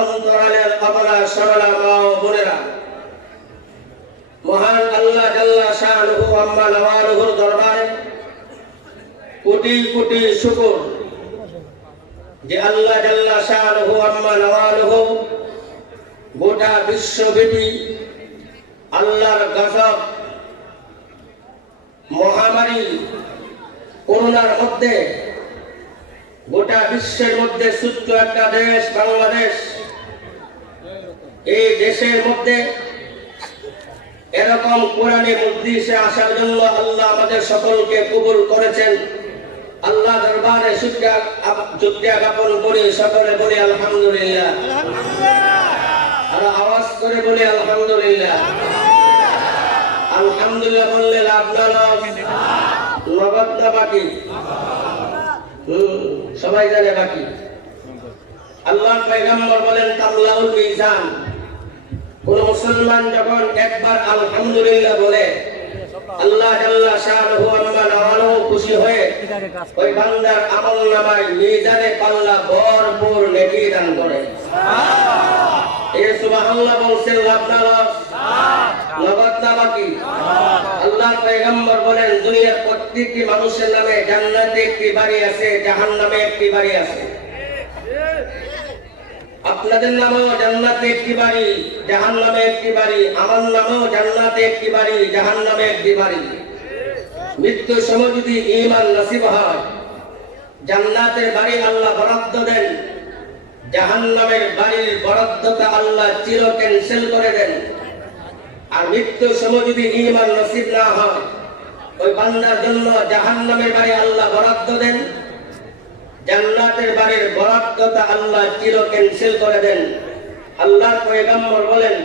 অন্তরালের কমলা সরলা মা ও বোনেরা, মহান আল্লাহ জাল্লা শানুহু আম্মা নওয়ালুহুর দরবারে কোটি কোটি শুকর যে আল্লাহ জাল্লা শানুহু আম্মা নওয়ালুহু গোটা বিশ্বব্যাপী আল্লাহর গজব মহামারী করোনার মধ্যে গোটা বিশ্বের মধ্যে ছোট্ট একটা দেশ বাংলাদেশ, এই দেশের মধ্যে এরকম কোরআনে মজলিসে আসার জন্য আল্লাহ আমাদের সকলকে কবুল করেছেন। আল্লাহ দরবারে শুকরিয়া জ্ঞাপন করি, সকলে বলি আলহামদুলিল্লাহ। আর আওয়াজ করে বলি আলহামদুলিল্লাহ। আলহামদুলিল্লাহ বললে লাভ না লাভ, নগদ না বাকি? সবাই জানে বাকি। আল্লাহ পয়গম্বর বলেন তামলাউল মিজান, কোন মুসলমান যখন একবার আলহামদুলিল্লাহ বলে আল্লাহ জাল্লা শানুহু আম্মা নওয়ালুহু খুশি হয়ে ওই বান্দার আমলনামায় মিজানে পাল্লা ভরপুর নেকি দান করে। এই সুবহানাল্লাহ বলছেন লাভ না লাভ, নগদ না বাকি? আল্লাহ পয়গম্বর বলেন দুনিয়ার প্রত্যেকটি মানুষের নামে জান্নাতে একটি বাড়ি আছে, জাহান্নামে একটি বাড়ি আছে। আপনাদের নামেও জান্নাতে একটি বাড়ি, জাহান্নামে একটি বাড়ি। আমার নামেও জান্নাতে একটি বাড়ি, জাহান্নামে একটি বাড়ি। মৃত্যুর সময় যদি ঈমান নসিব হয়, জান্নাতের বাড়ি আল্লাহ বরাদ্দ দেন, জাহান্নামের বাড়ির বরাদ্দটা আল্লাহ চির ক্যান্সেল করে দেন। আর মৃত্যুর সময় যদি ঈমান নসিব না হয়, ওই বান্দার জন্য জাহান্নামের বাড়ি আল্লাহ বরাদ্দ দেন, জান্নাতের বাড়ির বরাদ্দটা আল্লাহ চির ক্যান্সেল করে দেন। আল্লাহর পয়গম্বর বলেন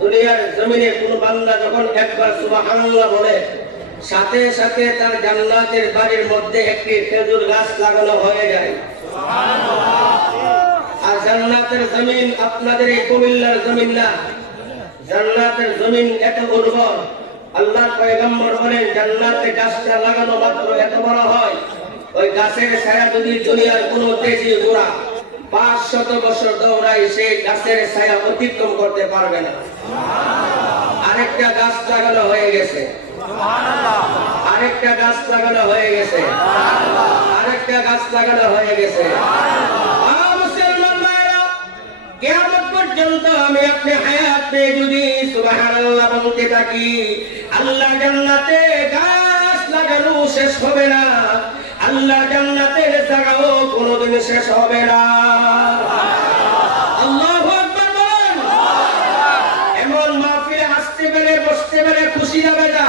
দুনিয়ার জমিনে কোন বান্দা যখন একবার সুবহানাল্লাহ বলে, সাথে সাথে তার জান্নাতের বাড়ির মধ্যে একটি খেজুর গাছ লাগানো হয়ে যায়। আর জান্নাতের জমিন আপনাদের এই কুমিল্লার জমিন না, জান্নাতের জমিন এত উর্বর। আল্লাহর পয়গম্বর বলেন জান্নাতে গাছটা লাগানো মাত্র এত বড় হয়, ওই গাছের ছায়া যদি দুনিয়ার কোন তেজি ঘোড়া 500 বছর দৌড়ায়, সেই গাছের ছায়া অতিক্রম করতে পারবে না। আরেকটা গাছ লাগানো হয়ে গেছে, আরেকটা গাছ লাগানো হয়ে গেছে, আরেকটা গাছ লাগানো হয়ে গেছে। মুসলমান ভাইরা, কিয়ামত পর্যন্ত আমি আপনি হায়াত পেয়ে যদি সুবহানাল্লাহ বলতে থাকি, আল্লাহ জান্নাতে গাছ লাগানো শেষ হবে না, আল্লাহ জান্নাতের জায়গাও কোনোদিন শেষ হবে না। আল্লাহু আকবার বলেন। এমন মাহফিলে আসতে পেরে বসতে পেরে খুশি না বেজা?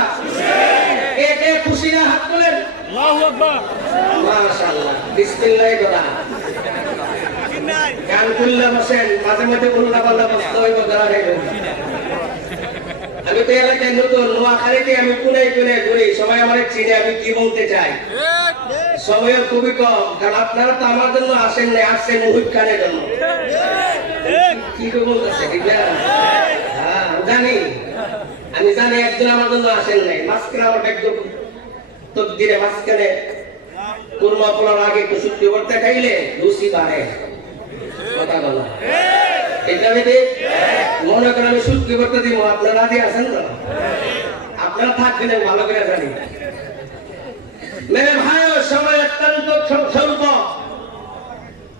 কে খুশি না হাত তোলেন। আল্লাহু আকবার, মাশাআল্লাহ, বিসমিল্লাহ করা। গান খুললে বসেন, মাঝে মাঝে উল্টা পাল্টা বসতে হইব, দাঁড়া হইব। আমি তো এলাকায় নতুন, নোয়াখালীতে আমি কোনায় কোনায় ঘুরি, সবাই আমার চিনে আমি কি বলতে চাই। সময় খুবই কম, কারণ আপনারা তো আমার জন্য আসেন নাই, আসছেন মুহিব খানের জন্য। কি বলতেছে ঠিক না? হ্যাঁ জানি, আমি জানি একজন আমার জন্য আসেন নাই। মাঝখানে আমার একদম তকদিরে মাঝখানে কুরমা পোলার আগে কুসুক্তি করতে খাইলে লুচি বাড়ে, কথা বলা এটা মনে করেন আমি সুক্তি করতে দিব, আপনারা রাজি আছেন তো? আপনারা থাকবেন ভালো করে জানি। মেরে ভাই, সময় অত্যন্ত স্বল্প।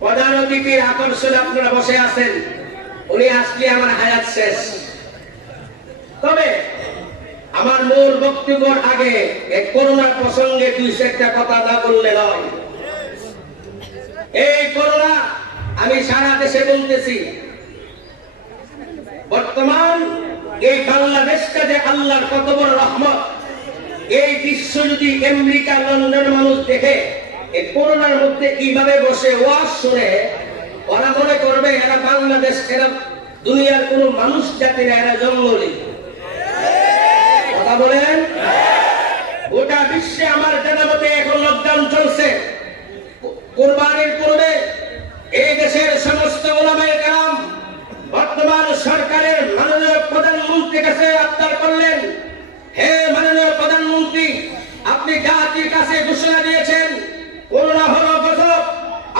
প্রধান অতিথির আকর্ষণে আপনারা বসে আছেন, উনি আসলে আমার হায়াত শেষ। তবে আমার মূল বক্তব্যের আগে এই করোনার প্রসঙ্গে দুই চারটা কথা না বললে নয়। এই করোনা আমি সারা দেশে বলতেছি, বর্তমান এই বাংলাদেশটা যে আল্লাহর কত বড় রহমত, এই দৃশ্য যদি আমেরিকা লন্ডনের মানুষ দেখে, এই করোনার মধ্যে কিভাবে বসে ওয়াজ শুনে, ওরা মনে করবে এরা বাংলাদেশ, এরা দুনিয়ার কোন মানুষ জাতি না, এরা জঙ্গলি। কথা বলেন। গোটা বিশ্বে আমার জানা মতে এখন লকডাউন চলছে। কুরবানির পূর্বে এই দেশের সমস্ত উলামায়ে কেরাম বর্তমান সরকারের মাননীয় প্রধানমন্ত্রীর কাছে আবদার করলেন, হে মাননীয় প্রধানমন্ত্রী, আপনি জাতির কাছে ঘোষণা দিয়েছেন করোনা হলো গজব,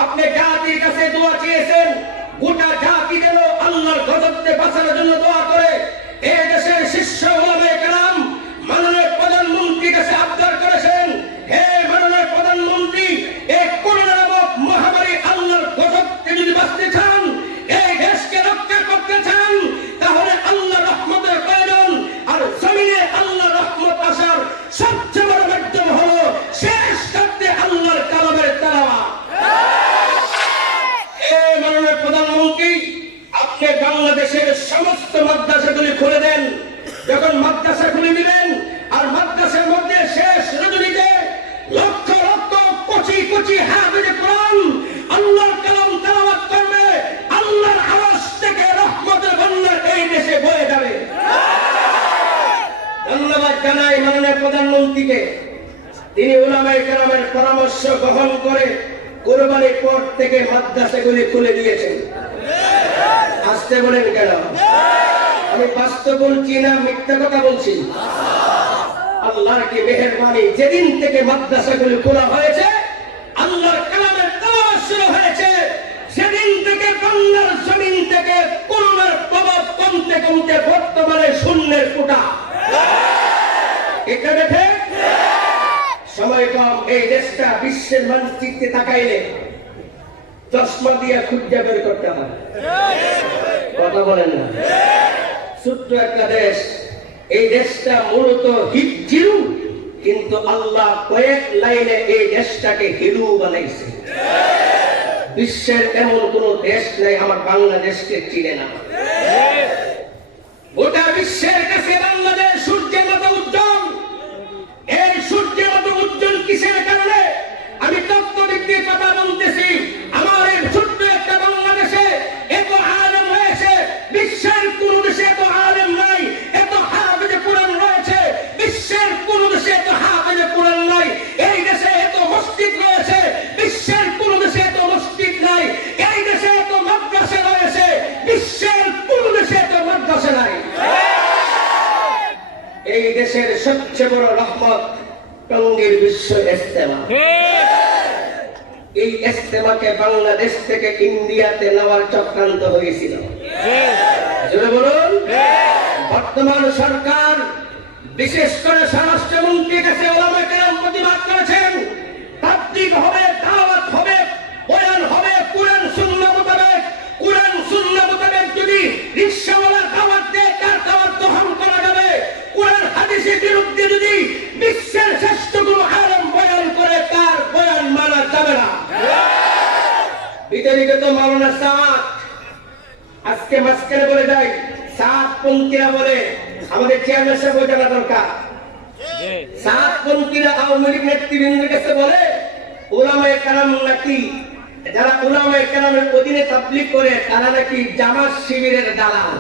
আপনি জাতির কাছে দোয়া চেয়েছেন গোটা জাতি যেন আজকে বাংলাদেশের সমস্ত মাদ্রাসাগুলি খুলে দেন। যখন মাদ্রাসা খুলে দিবেন আর মাদ্রাসার মধ্যে শেষ রজনীতে লক্ষ লক্ষ কোটি কোটি হাফেজে কোরআন আল্লাহর কালাম তেলাওয়াত করবে, আল্লাহর আওয়াজ থেকে রহমতের বন্যা এই দেশে বয়ে যাবে। ধন্যবাদ জানাই মাননীয় প্রধানমন্ত্রীকে, তিনি উলামায়ে কেরামের পরামর্শ গ্রহণ করে কোরবানির পর থেকে মাদ্রাসাগুলি খুলে দিয়েছেন। আসতে বলেন কেন? আমি বাস্তব বলছি না মিথ্যা কথা বলছি? আল্লাহর কি মেহেরবানি, যেদিন থেকে মাদ্রাসাগুলি খোলা হয়েছে, আল্লাহর কালামের তেলাওয়াত শুরু হয়েছে, সেদিন থেকে বাংলার জমিন থেকে করোনার প্রভাব কমতে কমতে বর্তমানে শূন্যের কোটা। এটা দেখে সময় কম, এই দেশটা বিশ্বের মানচিত্রে তাকাইলে চশমা দিয়ে খুঁজে বের করতে হয়। কথা বলেন না? ছোট্ট একটা দেশ, এই দেশটা মূলত হিজরু, কিন্তু আল্লাহ কয়েক লাইনে এই দেশটাকে হিরু বানাইছে। বিশ্বের এমন কোন দেশ নেই আমার বাংলাদেশকে চিনে না। গোটা বিশ্বের কাছে বাংলাদেশ সূর্যের মতো উজ্জ্বল। এই সূর্যের মতো উজ্জ্বল কিসের কারণে? আমি তত্ত্ববিদ দিয়ে কথা বলতেছি। আমার এই ছোট্ট একটা বাংলাদেশে এত আলেম রয়েছে, বিশ্বের কোন দেশে এত আলেম নাই, এত হাফেজে কোরআন রয়েছে, বিশ্বের কোন দেশে এত হাফেজে কোরআন নাই। এই দেশে এত মসজিদ রয়েছে, বিশ্বের কোন দেশে এত মসজিদ নাই। এই দেশে এত মাদ্রাসা রয়েছে, বিশ্বের কোন দেশে এত মাদ্রাসা নাই। এই দেশের সবচেয়ে বড় রহমত টঙ্গীর বিশ্ব ইজতেমা। এই ইজতেমাকে বাংলাদেশ থেকে ইন্ডিয়াতে নেওয়ার চক্রান্ত হয়েছিল। জোরে বলুন। বর্তমান সরকার, বিশেষ করে স্বরাষ্ট্রমন্ত্রীর কাছে ওলামায়ে কেরাম প্রতিবাদ করেছেন, তাবলীগ হবে, দাওয়াত হবে, বয়ান হবে কুরআন সুন্নাহ মোতাবেক। কুরআন সুন্নাহ মোতাবেক যদি রিকশাওয়ালা দাওয়াত দেয়, তার দাওয়াত গ্রহণ করা যাবে। কুরআন হাদিসের বিরুদ্ধে যদি বিশ্বের শ্রেষ্ঠ কোনো আলেম বয়ান করে, তার বয়ান মানা যাবে না। বিতাড়িত তো মাওলানা সাদ আজকে মাঝখানে বলে যায়, সাদপন্থীরা বলে আমাদের চেয়ারম্যান সাহেব জানা দরকার। সাদপন্থীরা আওয়ামী লীগ নেতৃবৃন্দের কাছে বলে উলামায়ে কেরাম নাকি, যারা উলামায়ে কেরামের অধীনে তাবলীগ করে, তারা নাকি জামাত শিবিরের দালাল।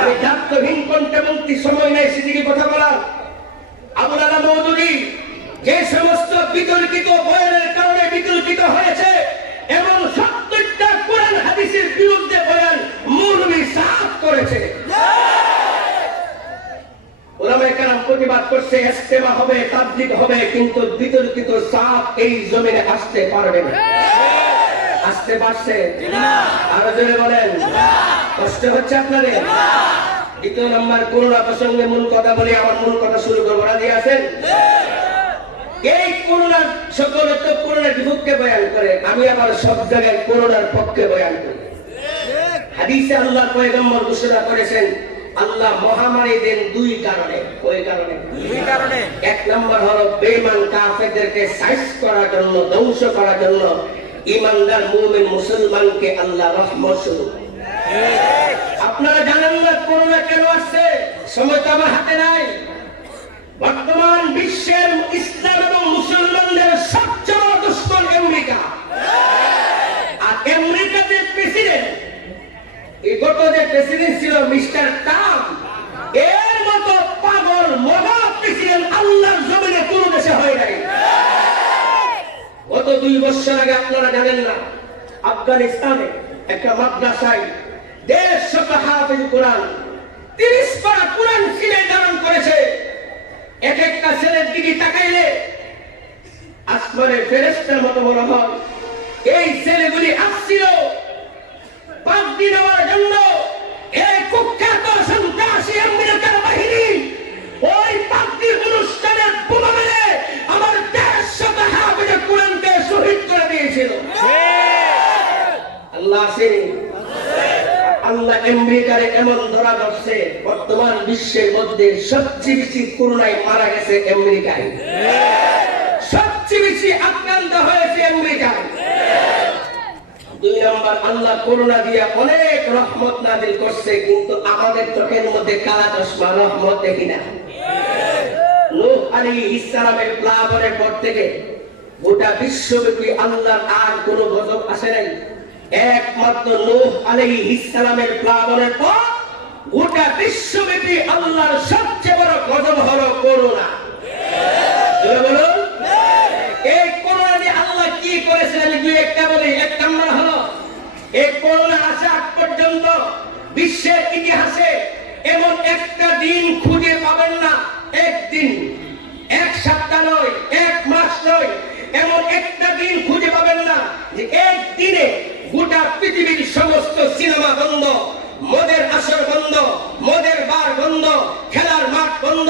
আমি দায়িত্বহীন কণ্ঠে বলতে সময় নেই সেদিকে কথা বলার। আবুল আলা মওদুদী যে সমস্ত বিতর্কিত বয়ানের কারণে বিতর্কিত হয়েছে, এবং ৭০টা কোরআন হাদিসের বিরুদ্ধে বয়ান মৌলভী সাদ করেছে। উলামায়ে কেরাম প্রতিবাদ করছে, ইজতেমা হবে, তাবলীগ হবে, কিন্তু বিতর্কিত সাদ এই জমিনে আসতে পারবে না। আসতে পারছে না? আরো জোরে বলেন। কষ্ট হচ্ছে আপনাদের? দ্বিতীয় নম্বর, করোনা প্রসঙ্গে মূল কথা বলি, আমার মূল কথা শুরু করবো। রাজি আছেন? এই করোনার সকলে তো করোনার বিপক্ষে বয়ান করে, আমি আবার সব জায়গায় করোনার পক্ষে বয়ান করি। হাদিসে আল্লাহ পয়গম্বর ঘোষণা করেছেন, আল্লাহ মহামারী দেন দুই কারণে। ওই কারণে, দুই কারণে। এক নম্বর হলো বেঈমান কাফেরদেরকে সাইজ করার জন্য, ধ্বংস করার জন্য। ঈমানদার মুমিন মুসলমানকে আল্লাহ রহমত স্বরূপ। আপনারা জানেন না করোনা কেন আসছে? সময় তো আমার হাতে নাই। বর্তমান বিশ্বের ইসলাম এবং মুসলমানদের সবচেয়ে বড় দুশমন আমেরিকা। আর আমেরিকার প্রেসিডেন্ট, এই গত যে প্রেসিডেন্ট ছিল মিস্টার ট্রাম্প, এর মতো পাগল মহা প্রেসিডেন্ট আল্লাহর জমিনে কোন দেশে হয় নাই। গত 2 বছর আগে আপনারা জানেন না, আফগানিস্তানে একটা মাদ্রাসায় 150 হাফেজ কোরআন, 30 পারা কোরআন ছিঁড়ে ধারণ করেছে। এক একটা ছেলের দিকে তাকাইলে আসমানের ফেরেশতার মতো মনে হয়। এই ছেলেগুলি আসছিল পাগড়ি নেওয়ার জন্য। এই কুখ্যাত সন্ত্রাসী আমেরিকার বাহিনী ওই পাগড়ি অনুষ্ঠানের বোমা মেরে আমার 150 হাফেজ কোরআনকে শহীদ করে দিয়েছিল। আল্লাহ আসেনি? আল্লাহ আমেরিকারে এমন ধরা ধরছে, বর্তমান বিশ্বের মধ্যে সবচেয়ে বেশি করোনায় মারা গেছে আমেরিকায়, সবচেয়ে বেশি আক্রান্ত হয়েছে আমেরিকায়। দুই নম্বর, আল্লাহ করুণা দিয়ে অনেক রহমত নাযিল করছে, কিন্তু আমাদের চোখের মধ্যে কালা চশমা, রহমত দেখি না। নূহ আলাইহিস সালামের প্লাবনের পর থেকে গোটা বিশ্বব্যাপী আল্লাহর আর কোনো গজব আসে নাই। একমাত্র নূহ আলাইহিস সালামের প্লাবনের পর গোটা বিশ্বব্যাপী আল্লাহর সবচেয়ে বড় গজব হলো করোনা। বলুন, এই করোনা নিয়ে আল্লাহ কি করেছে আমি দুই একটা বলি। এক নম্বর হলো, এই করোনা আসা আগ পর্যন্ত বিশ্বের ইতিহাসে এমন একটা দিন খুঁজে পাবেন না, একদিন, এক সপ্তাহ নয়, এক মাস নয়, এমন একটা দিন খুঁজে পাবেন না যে একদিনে গোটা পৃথিবীর সমস্ত সিনেমা বন্ধ, মদের আসর বন্ধ, মদের বার বন্ধ, খেলার মাঠ বন্ধ,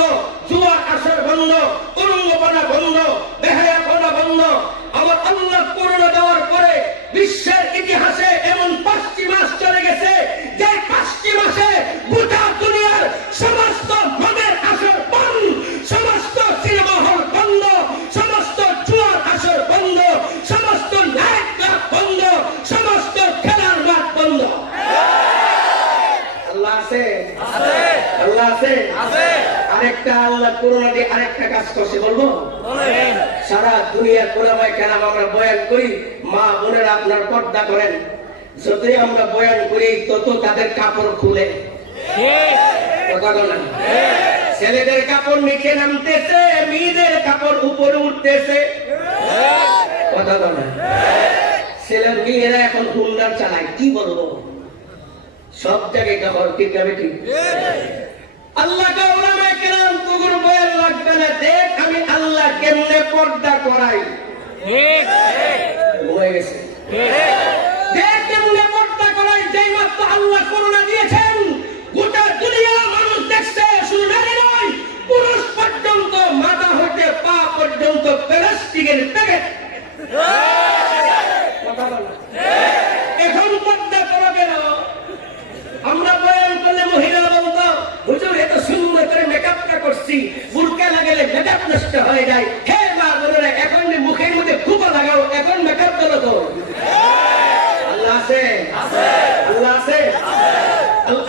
জুয়ার আসর বন্ধ, উলঙ্গপনা বন্ধ, বেহায়াপনা বন্ধ। আমার আল্লাহ করোনা দেওয়ার পরে বিশ্বের ইতিহাসে এমন 5টি মাস চলে গেছে যে 5টি মাসে গোটা দুনিয়ার সমস্ত মদের আসর বন্ধ, সমস্ত সিনেমা হল বন্ধ, সমস্ত জুয়ার আসর বন্ধ, সমস্ত নাইট ক্লাব বন্ধ, সমস্ত খেলার মাঠ বন্ধ। আল্লাহ আছে, আল্লাহ আছে। আরেকটা আল্লাহ করোনা দিয়ে আরেকটা কাজ করছে, বলবো? সারা দুনিয়ার ওলামায়ে কেরাম আমরা বয়ান করি, মা বোনেরা আপনার পর্দা করেন, যতই আমরা বয়ান করি তত তাদের কাপড় খুলে। কথা বলেন, ছেলেদের কাপড় নিচে নামতেছে, মেয়েদের কাপড় উপরে উঠতেছে। কথা বলেন, ছেলে মেয়েরা এখন হুন্ডার চালায়, কি বলবো? সব জায়গায় কাপড়, ঠিক যাবে ঠিক। আল্লাহ ওলামায়ে কেরাম তোর বয়ান লাগবে না, দেখ আমি আল্লাহ কেমনে পর্দা করাই। হয়ে গেছে, দেখ কেমনে পর্দা করাই। যেই মাত্র আল্লাহ করোনা দিয়েছেন, গোটা দুনিয়া মানুষ দেখছে, শুধু নারী নয়, পুরুষ পর্যন্ত মাথা হতে পা পর্যন্ত প্লাস্টিকের প্যাকেট। এখন পর্দা করা গেল। আমরা বয়ান করলে মহিলা বলতো, হুজুর এত সুন্দর করে মেকআপটা করছি, বুরকা লাগালে মেকআপ নষ্ট হয়ে যায়। হে মা বোনেরা, এখন মুখের মধ্যে ফুপা লাগাও, এখন মেকআপ করো তো। আল্লাহ আছে, আল্লাহ আছে।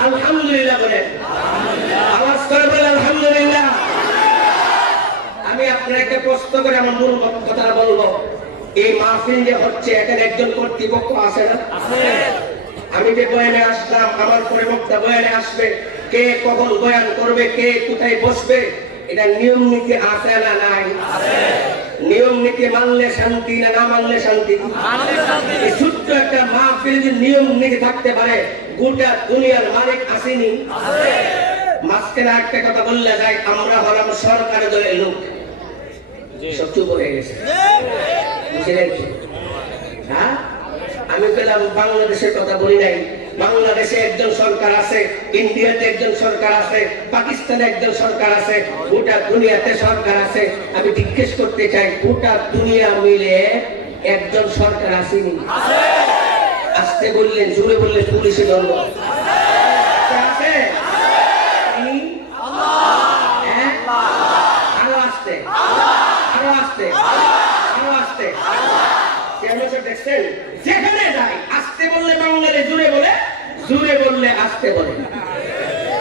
আলহামদুলিল্লাহ বলেন, আওয়াজ করে বলেন আলহামদুলিল্লাহ। আমি আপনার একটা প্রশ্ন করে আমার মূল কথা বলবো। এই মাহফিল যে হচ্ছে, এখানে একজন কর্তৃপক্ষ আছে না? আমি যে বয়ানে আসলাম, আমার পরে বক্তা বয়ানে আসবে, কে কখন বয়ান করবে, কে কোথায় বসবে, এটা নিয়ম নীতি আছে না নাই? নিয়ম নীতি মানলে শান্তি, না না মানলে শান্তি? এই ছোট্ট একটা মাহফিল যদি নিয়ম নীতি থাকতে পারে, গোটা দুনিয়ার মালিক আসেনি। মাঝখানে একটা কথা বললে যায়, আমরা হলাম সরকারি দলের লোক, সব চুপ হয়ে গেছে। বুঝলেন? হ্যাঁ, আমি পেলাম বাংলাদেশের কথা বলি নাই। বাংলাদেশে একজন সরকার আছে, ইন্ডিয়াতে একজন সরকার আছে, পাকিস্তানে একজন সরকার আছে, গোটা দুনিয়াতে সরকার আছে। আমি জিজ্ঞেস করতে চাই, গোটা দুনিয়া মিলে একজন সরকার আসেনি? আসতে বললেন, জোরে বললেন পুলিশে ধরব। আছে? আরো আসতে, আরো আসতে, আরো আসতে। দেখছেন, যেখানে যাই আসতে বললে বাংলাদেশে জুড়ে বলে, জুড়ে বললে আসতে বলে।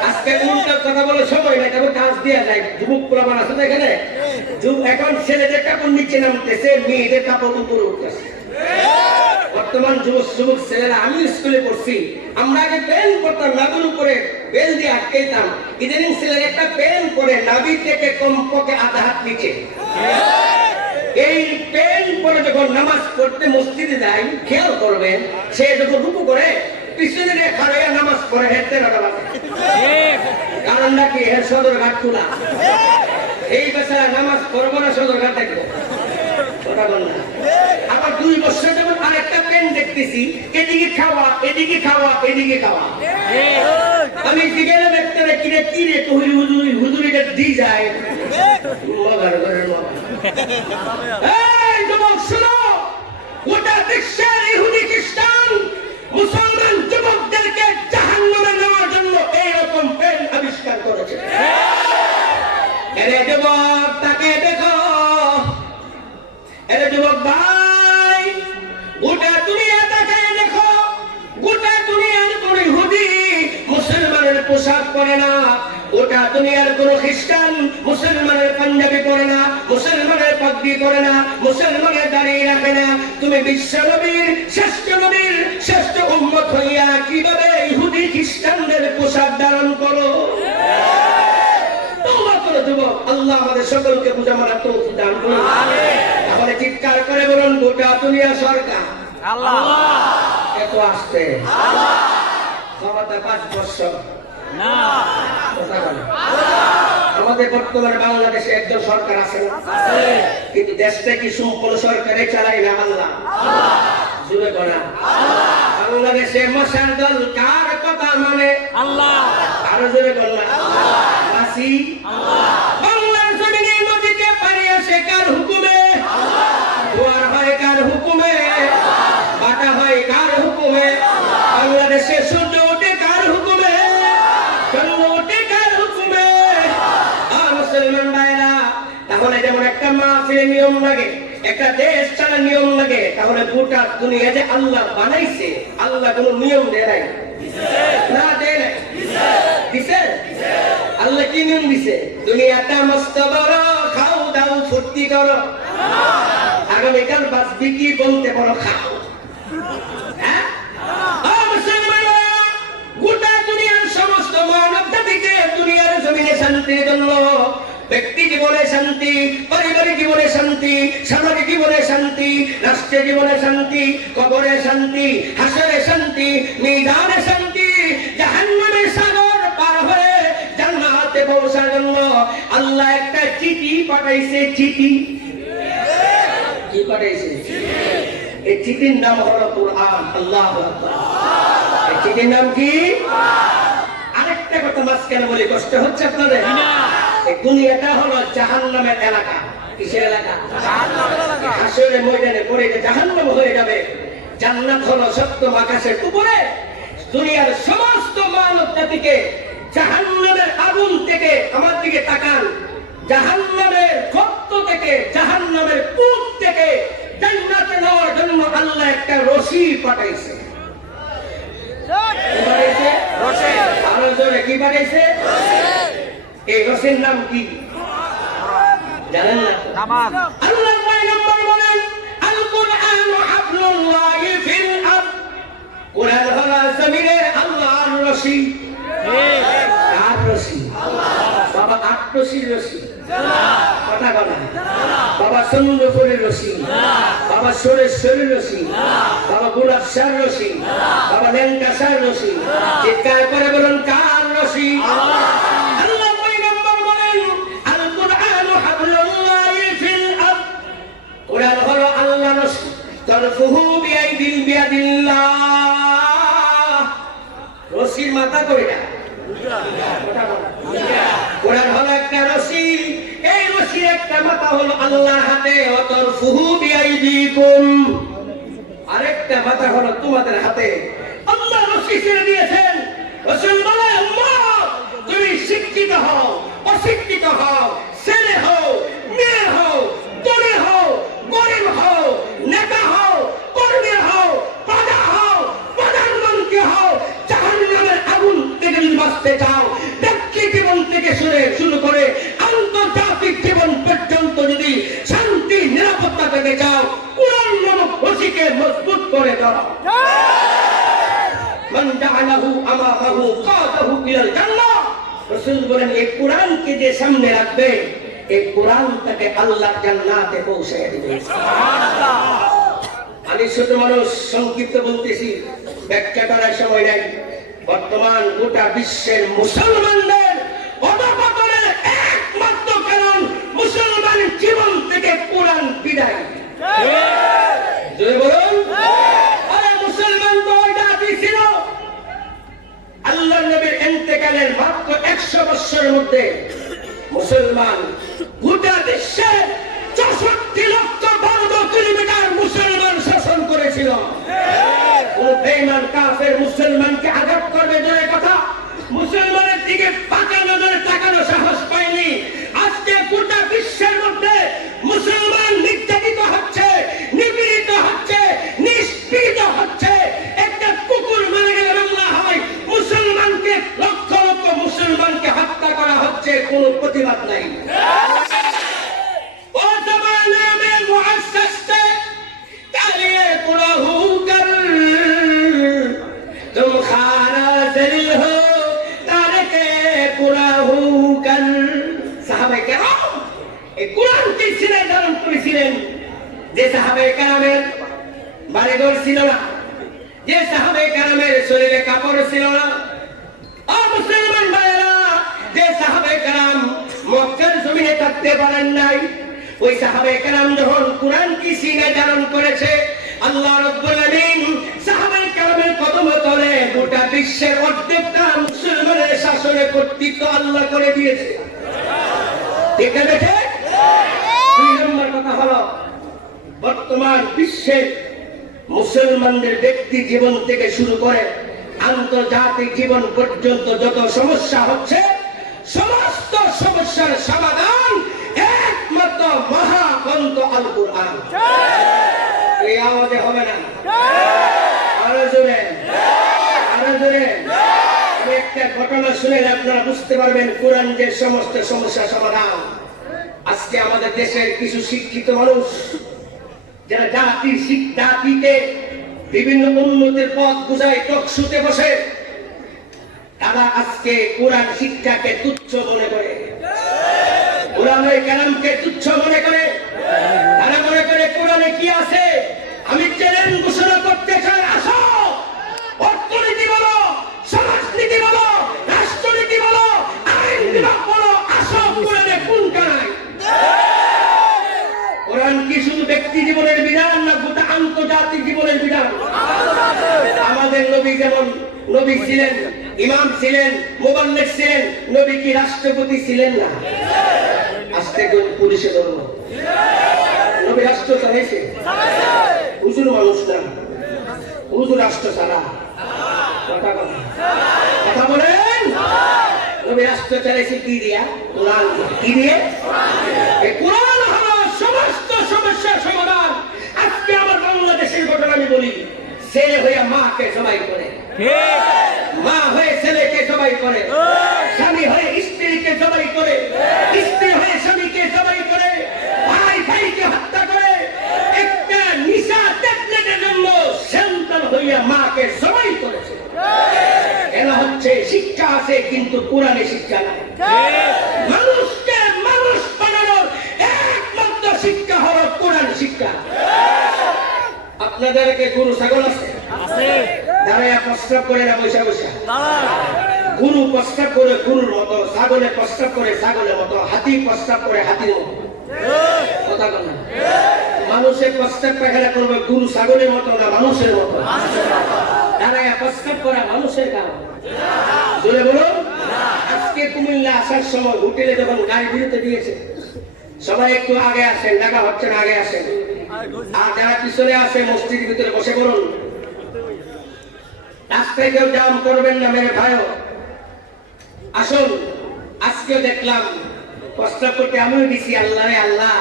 আজকে উল্টা কথা বলে সময় নাই, তবে কাজ দেওয়া যায়। যুবক প্রমাণ আছে তো এখানে। এখন ছেলেদের কাপড় নিচে নামতেছে, মেয়েদের কাপড় উপরে উঠতেছে। বর্তমান যুবক ছেলেরা, আমি স্কুলে পড়ছি, আমরা আগে প্যান্ট পরতাম, নাবির উপরে বেল দিয়ে আটকাইতাম। ইদানিং ছেলেরা একটা প্যান্ট পরে নাবি থেকে কমপক্ষে আধা হাত নিচে। এই প্যান্ট পরে যখন নামাজ পড়তে মসজিদে যায়, খেয়াল করবেন, সে যখন রুকু করে পিছনে খাড়াইয়া নামাজ পড়ে, হেঁটে কারণটা কি? এর সদর ঘাট খোলা। এই বেচারা নামাজ পড়বো না, সদর ঘাট দেখবো। আবার 2 বছর যখন আরেকটা প্যান্ট দেখতেছি, এদিকে খাওয়া, এদিকে খাওয়া, এদিকে খাওয়া। আমি জিজ্ঞাসা দেখতে কিরে কিরে তহিরি হুজুরিটা দি যায়। এই যুবক শোনো, গোটা বিশ্বের ইহুদি খ্রিস্টান মুসলমান যুবকদেরকে জাহান্নামে নেওয়ার জন্য এইরকম প্যান্ট আবিষ্কার করেছে। এরে যুবক, তাকে দেখো। এরে যুবক ভাই, গোটা দুনিয়া তাকে দেখো। পোশাক পরে না, গোটা দুনিয়ার কোন খ্রিস্টান মুসলমানের পাঞ্জাবি পরে না, মুসলমানের পাগড়ি পরে না, মুসলমানের দাড়ি রাখে না। তুমি বিশ্ব নবীর শ্রেষ্ঠ উম্মত হইয়া কিভাবে ইহুদি খ্রিস্টানদের পোশাক ধারণ করো? আল্লাহ আমাদের সকলকে বুঝা মারার তৌফিক দান করুন। তাহলে চিৎকার করে বলুন, গোটা দুনিয়া সরকার আল্লাহ। এত আসতে ক্ষমতা 5 বছর না, আমাদের বর্তমানে বাংলাদেশে একজন সরকার আছে না, কিন্তু দেশটা কি সম্পূর্ণ সরকারে চালায় না আল্লাহ? জুড়ে করা বাংলাদেশে মশার দল কার কথা মানে? আল্লাহ। আরো জোরে বললাম আসি বাংলার জমিনে নদীতে পানি আসে কার হুকুমে? জোয়ার হয় কার হুকুমে? বাটা হয় কার হুকুমে? বাংলাদেশে সূর্য ওঠে কার হুকুমে? চন্দ্র ওঠে কার হুকুমে? মুসলমান ভাইরা, তাহলে যেমন একটা মাহফিলে নিয়ম লাগে, একটা দেশ চালার নিয়ম লাগে, তাহলে গোটা দুনিয়া যে আল্লাহ বানাইছে, আল্লাহ কোন নিয়ম দেয় নাই না? দেয় নাই? দিছে? আল্লাহ কি নিয়ম দিছে? দুনিয়াটা মস্ত বড়, খাও দাও ফুর্তি করো, আগামীকাল বাঁচবি কি বলতে পারো, খাও। হ্যাঁ, গোটা দুনিয়ার সমস্ত মানব জাতিকে দুনিয়ার জমিনে শান্তির জন্য, ব্যক্তি জীবনে শান্তি, পারিবারিক জীবনে শান্তি, সামাজিক জীবনে শান্তি, রাষ্ট্রীয় জীবনে শান্তি, কবরে শান্তি, হাসরে শান্তি, মিজানে শান্তি, জাহান্নামের সাগর পার হয়ে জান্নাতে পৌঁছার জন্য আল্লাহ একটা চিঠি পাঠাইছে। চিঠি কি পাঠাইছে? এই চিঠির নাম হলো কুরআন। আল্লাহু আকবার। এই চিঠির নাম কি? আরেকটা কথা মাঝখানে বলি, কষ্ট হচ্ছে আপনাদের? এই দুনিয়াটা হলো জাহান্নামের এলাকা। কিসের এলাকা? জাহান্নামের এলাকা। হাসরের ময়দানে পড়ে যে জাহান্নাম হয়ে যাবে, জান্নাত হলো সপ্তম আকাশের উপরে। দুনিয়ার সমস্ত মানব জাতিকে জাহান্নামের আগুন থেকে, আমার দিকে তাকান, জাহান্নামের গর্ত থেকে, জাহান্নামের কূপ থেকে জান্নাতে নেওয়ার জন্য আল্লাহ একটা রশি পাঠাইছে। কি পাঠাইছে? এই রশির নাম কি জানেন না? আল্লাহ 9 নম্বর বলেন, আল কুরআন হাবলুল্লাহি ফিল আরদ। কুরআন হলো জমিনে আল্লাহর রশি। কার রশি? বাবা আটরশির রশি, কথা বলা বাবা চন্দ্রপুরের রশি, বাবা সুরেশ্বরের রশি, বাবা গোলাপ শাহ রশি, বাবা ল্যাংকাশার রশি। চিৎকার করে বলুন, কার রশি? আল্লাহ 9 নম্বর বলেন, আল কুরআন হাবলুল্লাহি ফিল আরদ। কুরআন হলো আল্লাহর রশি। তারফুহু বিয়াদিল্লাহ। রশির মাথা কইরা কোরআন হলো একটা রশি, এই রশির একটা মাথা হলো আল্লাহর হাতে। ওয়াতারফুহু বিআইদিকুম, আরেকটা মাথা হলো তোমাদের হাতে। আল্লাহ রশি ছেড়ে দিয়েছেন। রাসূল বলে, উম্মত তুমি শিক্ষিত হও, অশিক্ষিত হও, ছেলে হও, মেয়ে হও, ধনী হও, গরিব হও, নেতা হও, কর্মী হও, প্রজা হও, প্রধানমন্ত্রী হও, জাহান্নামের আগুন থেকে যদি বাঁচতে চাও, ব্যক্তি জীবন থেকে শুরু করে আন্তর্জাতিক জীবন পর্যন্ত যদি শান্তি নিরাপত্তা পেতে চাও, কুরআন নামক রশিকে মজবুত করে দাও। মান জাআলাহু আমামাহু কাদাহু ইলাল জান্নাহ। রাসূল বলেন, এই কুরআনকে যে সামনে রাখবে, এই কুরআন তাকে আল্লাহর জান্নাতে পৌঁছে দিবে। সুবহানাল্লাহ। আমি শুধু মানুষ সংক্ষিপ্ত বলতেছি, ব্যাখ্যা করার সময় নাই। বর্তমান গোটা বিশ্বের মুসলমানদের অধঃপতনের একমাত্র কারণ মুসলমান জীবন থেকে কোরআন বিদায়। জয় বলুন। আরে মুসলমান তো ওই জাতি ছিল, আল্লাহর নবীর ইন্তেকালের মাত্র 100 বছরের মধ্যে মুসলমান গোটা বিশ্বে 64 লক্ষ বর্গ কিলোমিটার মুসলমান শাসন করেছিল। কোন বেঈমান কাফের মুসলমানকে আঘাত করবে জোরে কথা, মুসলমানের দিকে পাকা নজরে তাকানো সাহস পায়নি। আজকে গোটা বিশ্বের মধ্যে মুসলমান নির্যাতিত হচ্ছে, নিপীড়িত হচ্ছে, নিষ্পীড়িত হচ্ছে। একটা কুকুর মারা গেলে মামলা হয়, মুসলমানকে লক্ষ লক্ষ করেছিলেন যে সাহাবায়ে কেরামের বাড়িঘর ছিল না, যে সাহাবায়ে কেরামের শরীরে কাপড় ছিল না। ও মুসলমান ভাইরা, যে সাহাবায়ে কেরাম মক্কার জমিনে থাকতে পারেন নাই, ওই সাহাবায়ে কেরাম যখন কুরআন কি সিনায় ধারণ করেছে, আল্লাহ রাব্বুল আলামিন সাহাবায়ে কেরামের কদম তলে গোটা বিশ্বের অর্ধেকটা মুসলমানের শাসনের কর্তৃত্ব আল্লাহ করে দিয়েছে। ঠিক আছে? দুই নম্বর কথা হলো, বর্তমান বিশ্বের মুসলমানদের ব্যক্তি জীবন থেকে শুরু করে আন্তর্জাতিক জীবন পর্যন্ত যত সমস্যা হচ্ছে, সমস্ত সমস্যার সমাধান একমাত্র মহাগ্রন্থ আল কুরআন। এই আওয়াজে হবে না, আরো জোরে, আরো জোরে। একটা ঘটনা শুনে আপনারা বুঝতে পারবেন কোরআন যে সমস্ত সমস্যা সমাধান। আজকে আমাদের দেশের কিছু শিক্ষিত মানুষ যারা জাতিকে বিভিন্ন উন্নতির পথ বুঝায় টকশুতে বসে, তারা আজকে কোরআন শিক্ষাকে তুচ্ছ মনে করে, কোরআনের কালামকে তুচ্ছ মনে করে। তারা মনে করে কোরআনে কি আছে। আমি চ্যালেঞ্জ ঘোষণা করতে চাই, আসো, অর্থনীতি বলো, সমাজনীতি বলো, রাষ্ট্রনীতি বলো, আইন বিভাগ বলো, আসো, কোরআনে কোনটা নাই? কোরআন কি শুধু ব্যক্তি জীবনের বিধান না গোটা আন্তর্জাতিক জীবনের বিধান? আমাদের নবী যেমন নবী ছিলেন, ইমাম ছিলেন, মুবাল্লিগ ছিলেন, নবী কি রাষ্ট্রপতি ছিলেন না? আজকে কোন পুলিশে ধরল, নবী রাষ্ট্র চালাইছে? হুজুর মানুষ না, হুজুর রাষ্ট্র চালা। কথা বলেন, নবী রাষ্ট্র চালাইছে কি দিয়া? কোরআন। কি দিয়ে? এই কোরআন হলো সমস্ত সমস্যার সমাধান। আজকে আমার বাংলাদেশের ঘটনা আমি বলি, ছেলে হয়ে মাকে জবাই করে, মা হয়ে ছেলেকে জবাই করে, স্বামী হয়ে স্ত্রীকে জবাই করে, স্ত্রী হয়ে স্বামীকে জবাই করে, ভাই ভাইকে হত্যা করে, একটা নিশা ট্যাবলেটের জন্য সন্তান হইয়া মাকে জবাই করেছে। কেন হচ্ছে? শিক্ষা আছে কিন্তু কোরআনে শিক্ষা নাই। মানুষকে মানুষ বানানোর একমাত্র শিক্ষা হলো কোরআন শিক্ষা। আপনাদেরকে গরু ছাগল আছে? দাঁড়ায় প্রস্রাব করে না বৈশা বৈশা? গরু প্রস্রাব করে গরুর মতো, ছাগলে প্রস্রাব করে ছাগলের মতো, হাতি প্রস্রাব করে হাতির মতো। কথা বল না। মানুষের প্রস্রাব পায়খানা করবে গরু ছাগলের মতো না মানুষের মতো? দাঁড়ায় প্রস্রাব করা মানুষের কাজ। জোরে বলুন। আজকে কুমিল্লা আসার সময় হোটেলে যখন গাড়ি বিরতি দিয়েছে, সবাই একটু আগে আসেন, দেখা হচ্ছে না, আগে আসেন। আর যারা পিছনে আসে মসজিদের ভিতরে বসে পড়ুন। রাস্তায় কেউ জাম করবেন না মেরে ভাইও। আসুন, আজকেও দেখলাম প্রস্তাব করতে আমিও দিছি, আল্লাহ রে আল্লাহ,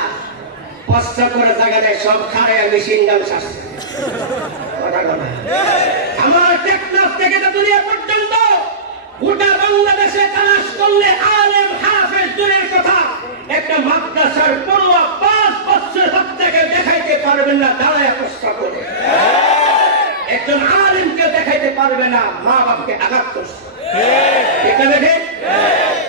প্রস্তাব করার জায়গায় সব খায় মেশিন গান শাসছে। আমার টেকনাফ থেকে দুনিয়া পর্যন্ত গোটা বাংলাদেশে তালাশ করলে আলেম হাফেজ দূরের কথা, একটা মাদ্রাসার পড়ুয়া 5 বছর বাচ্চাকে দেখাইতে পারবেন না দাঁড়ায় প্রস্তাব করে। একজন আলেমকে দেখাইতে পারবে না মা বাপকে আঘাত করছে।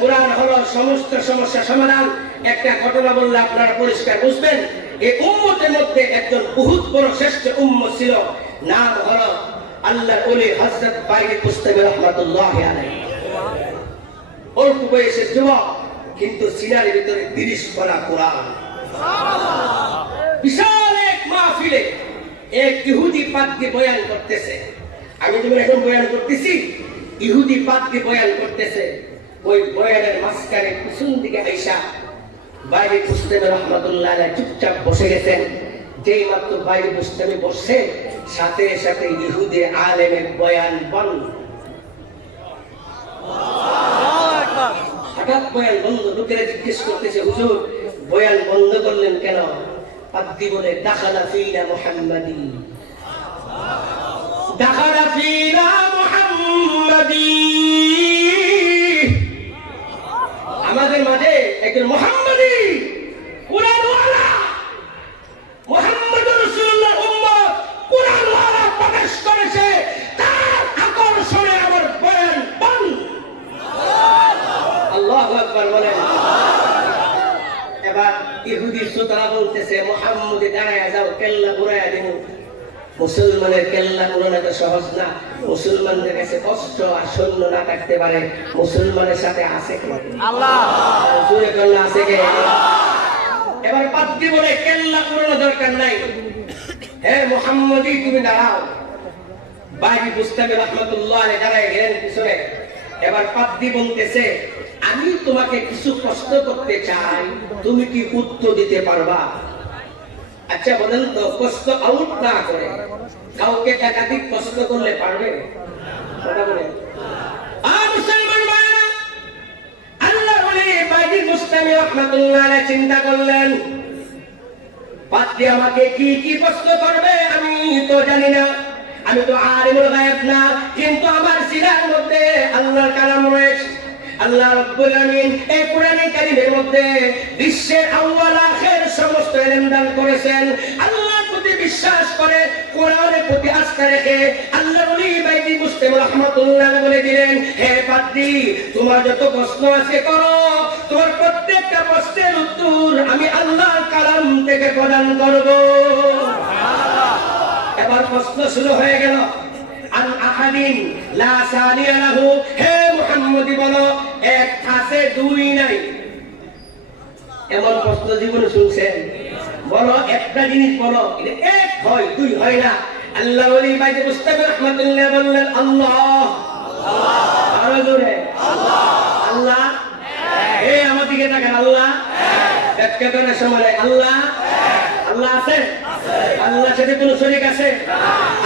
কোরআন হলো সমস্ত সমস্যা সমাধান। একটা ঘটনা বললে আপনারা পরিষ্কার বুঝবেন। এই উম্মতের মধ্যে একজন বহুত বড় শ্রেষ্ঠ উম্মত ছিল, নাম হলো আল্লাহর ওলি হযরত বাইরে মুস্তাফা রাহমাতুল্লাহি আলাইহি। অল্প বয়সের যুবক, কিন্তু সিনার ভিতরে 30 পারা কোরআন। বিশাল এক মাহফিলে এক ইহুদি পাদ্রী বয়ান করতেছে। আমি যখন এখন বয়ান করতেছি, ইহুদি পাদ্রী বয়ান করতেছে। ওই বয়ানের মাঝখানে পিছন দিকে আইসা বাইরে মুস্তাফা রাহমাতুল্লাহি আলাইহি চুপচাপ বসে গেছেন। যেই মাত্র বাইরে মুস্তাফা বসছে, সাথে সাথে ইহুদি আলেমের বয়ান বন্ধ। হঠাৎ বয়ান বন্ধ। লোকেরা জিজ্ঞেস করতেছে, হুজুর বয়ান বন্ধ করলেন কেন? পাদ্রী বলে, দাখালা ফিনা মুহাম্মাদি, দাখালা ফিনা মুহাম্মাদি। আমাদের মাঝে একজন মুহাম্মাদি কুরআনওয়ালা, মুহাম্মদুর রাসূলুল্লাহর উম্মত কুরআনওয়ালা প্রবেশ করেছে। তার আকর্ষণে আমার বয়ান বন্ধ। আল্লাহু আকবার বলেন। এবার ইহুদি শ্রোতারা বলতেছে মুহাম্মদ দাঁড়ায় যাও, কেল্লা ঘুরাইয়া দিন। মুসলমানের কেল্লা ঘুরানো তো সহজ না। মুসলমানদের কাছে কষ্ট আর সৈন্য না থাকতে পারে। মুসলমানের সাথে আছে কে? আল্লাহ। জোরে কেল্লা আছে কে? এবার পাদ্রী বলে কেল্লা ঘুরানো দরকার নাই, হে মুহাম্মদী তুমি দাঁড়াও। বাইরে বুস্তামি রহমাতুল্লাহ আলাইহি দাঁড়ায় গেলেন পিছনে। এবার পাদ্রী বলতেছে আমি তোমাকে কিছু প্রশ্ন করতে চাই, তুমি কি উত্তর দিতে পারবা? আচ্ছা বলেন তো, প্রশ্ন আউট না করে কাউকে একাধিক প্রশ্ন করলে পারবে? কথা বলেন। আর মুসলমান ভাইরা, আল্লাহ বলে বাইরে বুস্তামি রহমাতুল্লাহ আলাইহি চিন্তা করলেন পাদ্রী আমাকে কি কি প্রশ্ন করবে আমি তো জানি না, আমি তো আলিমুল গায়ব না, কিন্তু আমার সিরার মধ্যে আল্লাহর কালাম রয়েছে। আল্লাহ রাব্বুল আমিন এই কোরআনে কারীমের মধ্যে বিশ্বের আউয়াল আখির সমস্ত ইলম দান করেছেন। আল্লাহর প্রতি বিশ্বাস করে, কোরআনের প্রতি আস্থা রেখে আল্লাহর ওলি বাইজি মুসলিম রাহমাতুল্লাহ বলে দিলেন, হে পাদ্রী তোমার যত প্রশ্ন আছে করো, তোমার প্রত্যেকটা প্রশ্নের উত্তর আমি আল্লাহর কালাম থেকে প্রদান করব। সুবহানাল্লাহ। এবার প্রশ্ন শুরু হয়ে গেল। আন আহাদিন লা সানিয়া লাহু, হে মুহাম্মদী বলো এক আছে দুই নাই। এমন প্রশ্ন জীবনে শুনছেন? বলো একটা জিনিস বলো, এটা এক হয় দুই হয় না। আল্লাহ ওলি বাইজি মুস্তাফা রাহমাতুল্লাহ বললেন আল্লাহ। আল্লাহ। আরো জোরে আল্লাহ। আল্লাহ এই আমার দিকে তাকান, আল্লাহ ব্যাখ্যা করার সময় আল্লাহ আল্লাহ আছে? আল্লাহর সাথে কোনো শরীক আছে?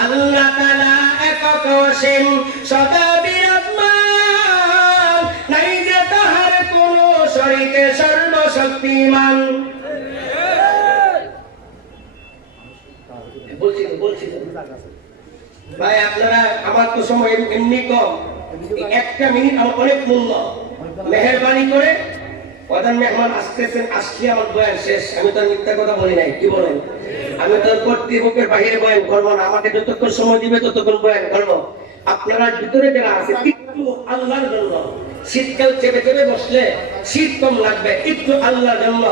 আল্লাহ তাআলা একক অসীম সদা বিরাজমান, নাই যে তাহার কোনো শরীকে সর্বশক্তিমান। বলছি ভাই আপনারা, আমার তো সময় এমনি কম, একটা মিনিট আমার অনেক মূল্য। মেহেরবানি করে প্রধান মেহমান আসতেছেন, আসলে আমার বয়ান শেষ। আমি তো মিথ্যা কথা বলি নাই, কি বলেন? আমি তো কর্তৃপক্ষের বাইরে বয়ান করবো না, আমাকে যতক্ষণ সময় দিবে ততক্ষণ বয়ান করবো। আপনারা ভিতরে যারা আছে একটু আল্লাহর জন্য, শীতকাল চেপে চেপে বসলে শীত কম লাগবে, একটু আল্লাহর জন্য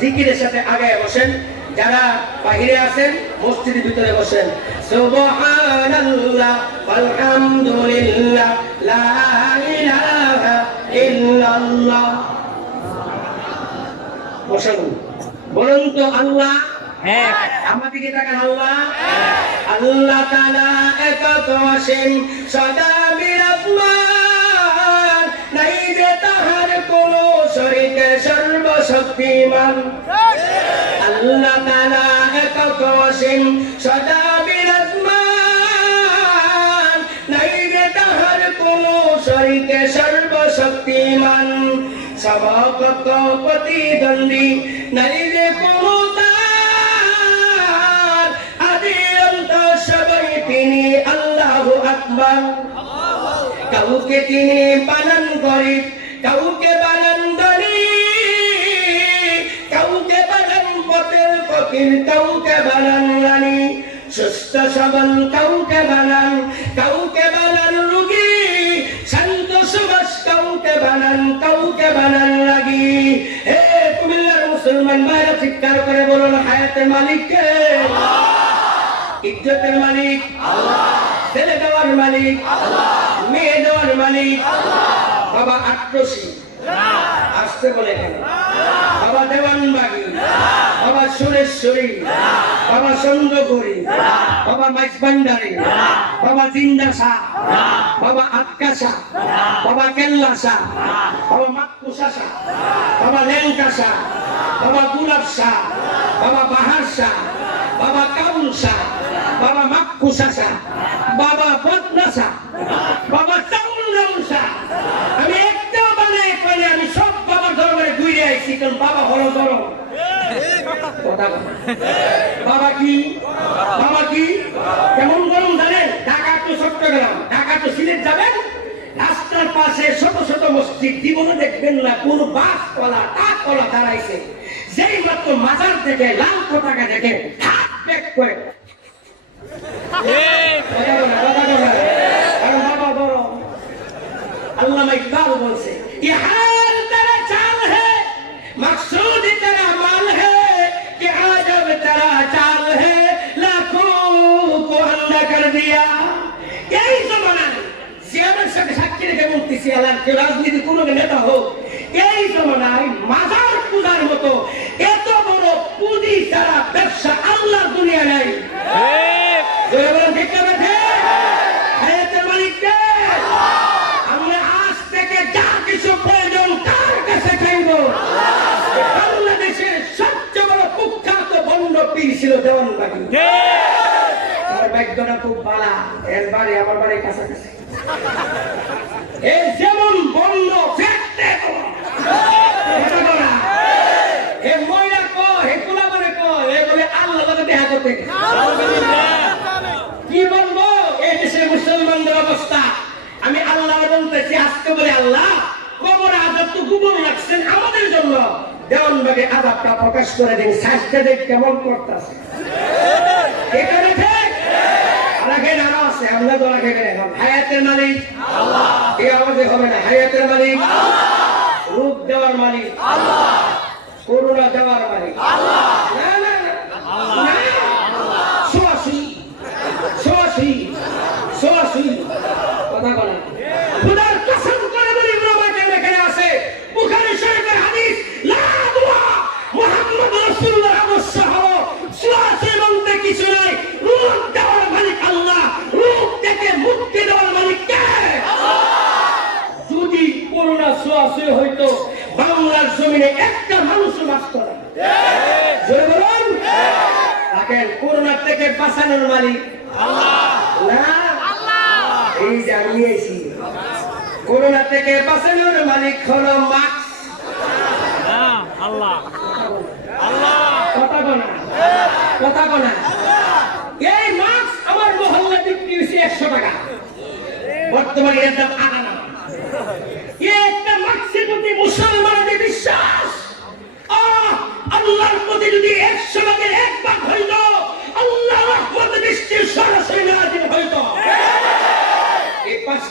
জিকিরের সাথে আগায় বসেন। যারা বাহিরে আছেন মসজিদের ভিতরে বসেন। সুবহানাল্লাহ আলহামদুলিল্লাহ লা ইলাহা ইল্লাল্লাহ। বসেন, বলুন তো আল্লাহ এক। আমার দিকে তাকান, আল্লাহ আল্লাহ তাআলা একক অসীম সদা বিরাজমান, নাই যে তাহার কোনো শরীক সর্বশক্তিমান। আল্লাহ তাআলা একক অসীম সদা বিরাজমান, নাই যে তাহার কোনো শরীক সর্বশক্তিমান। সভাপত প্রতিদ্বন্দ্বী নাই যে কোনো তার, আদি অন্ত সবাই তিনি আল্লাহু আকবার। কাউকে তিনি পালন করি, কাউকে পালন করি, কাউকে পালন পথের ফকির, কাউকে বানান রানী, সুস্থ সবল কাউকে বানান, কাউকে বানান রোগী, শান্ত সুবাস কাউকে বানান, কাউকে বানান লাগি। হে কুমিল্লার মুসলমান ভাইরা চিৎকার করে বলুন হায়াতের মালিক কে? ইজ্জতের মালিক আল্লাহ, ছেলে দেওয়ার মালিক আল্লাহ, মেয়ে দেওয়ার মালিক আল্লাহ। বাবা আট্রসি আসতে বলে কেন? বাবা দেওয়ানবাগি, বাবা সুরেশ্বরী, বাবা চন্দ্রপুরী, বাবা মাইজবান্ডারি, বাবা জিন্দাসা, বাবা আক্কাসা, বাবা কেল্লাসা, বাবা মাক্কুসাসা, বাবা লেঙ্কাসা, বাবা গুলাবসা, বাবা বাহারসা, বাবা কাউলসা, বাবা মাক্কুসাসা, বাবা বদনাসা, বাবা চাউলসা। আমি একটা বানাই করে আমি সব বাবার দরবারে ঘুরে আইছি, কারণ বাবা হলো ধরম। বাবা কি? বাবা কি? কেমন গরম জানেন? ঢাকা তো চট্টগ্রাম, ঢাকা তো সিলেট যাবেন, রাস্তার পাশে ছোট ছোট মসজিদ জীবনে দেখবেন না কোন বাস কলা টাক কলা দাঁড়াইছে। যেই মাত্র মাজার থেকে লাল পতাকা দেখে হাত ব্যাক করে বাবা বড়। আল্লামা ইকবাল বলছে, ये हाल तेरा चाल है, मकसूद तेरा माल है, সাক্ষী রেখে বলতেছি আল্লাহ কেউ রাজনীতি কোনো নেতা হোক, এই জমানায় মাজার পূজার মতো এত বড় পুঁজি ছাড়া ব্যবসা আল্লাহ দুনিয়া নাই। ঠিক আছে, হায়াতের মালিক কে? আমরা আজ থেকে যা কিছু প্রয়োজন কার কাছে চাইব? বাংলাদেশের সবচেয়ে বড় কুখ্যাত বন্ড পীর ছিল দেওয়ানবাগী। আমার ভাগ্যটা খুব ভালো, এর বাড়ি আমার বাড়ির কাছাকাছি। এই যেমন বন্ড ফেটতে হে ময়রা ক হে কুলা মানে ক এ বলে আল্লাহ তাকে দেখা করতে। কি বলবো এই দেশের মুসলমানদের অবস্থা? আমি আল্লাহ বলতেছি আজকে বলে আল্লাহ কবর আযাব তো গোপন রাখছেন আমাদের জন্য, দেওয়ানবাগে আযাবটা প্রকাশ করে দিন, শাস্তি দেখ কেমন করতেছে। এখানে ঠিক রাখেন আরো আছে, আমরা তো রাখেন এখন। হায়াতের মালিক আল্লাহ, এই আওয়াজে হবে না। হায়াতের মালিক আল্লাহ, রূপ দেওয়ার মালিক আল্লাহ, করুণা দেওয়ার মালিক আল্লাহ। না না না আল্লাহ সোয়াশি সোয়াশি সোয়াশি কথা বলা খোদার কসম করে বলি প্রমাণে এখানে আছে বুখারী শরীফের হাদিস, লা দুআ মুহাম্মদ রাসূলুল্লাহ অবশ্যহ সোয়াশি বলতে কিছু নাই, রূপ দেওয়ার মালিক আল্লাহ, রূপ থেকে মুক্তি দেওয়ার মালিক কে? আল্লাহ। যদি করুণা সোয়াশি হইতো বাংলার জমিনে একটা মানুষ বাঁচত না। জোরে বলুন দেখেন, করোনা থেকে বাঁচানোর মালিক আল্লাহ না আল্লাহ। এই যে আমি এসেছি, করোনা থেকে বাঁচানোর মালিক হলো মাস্ক আল্লাহ আল্লাহ। কথা বলা কথা বলা এই মাস্ক আমার মহল্লা বিক্রি হয়েছে 100 টাকা, বর্তমানে এর দাম 58। একটা মাস্কের প্রতি মুসলমানদের বিশ্বাস, আল্লাহর প্রতি যদি 100 ভাগের 1 ভাগ হইল আল্লাহর রহমত বৃষ্টির সরাসরি নাযিল হইত। এই 5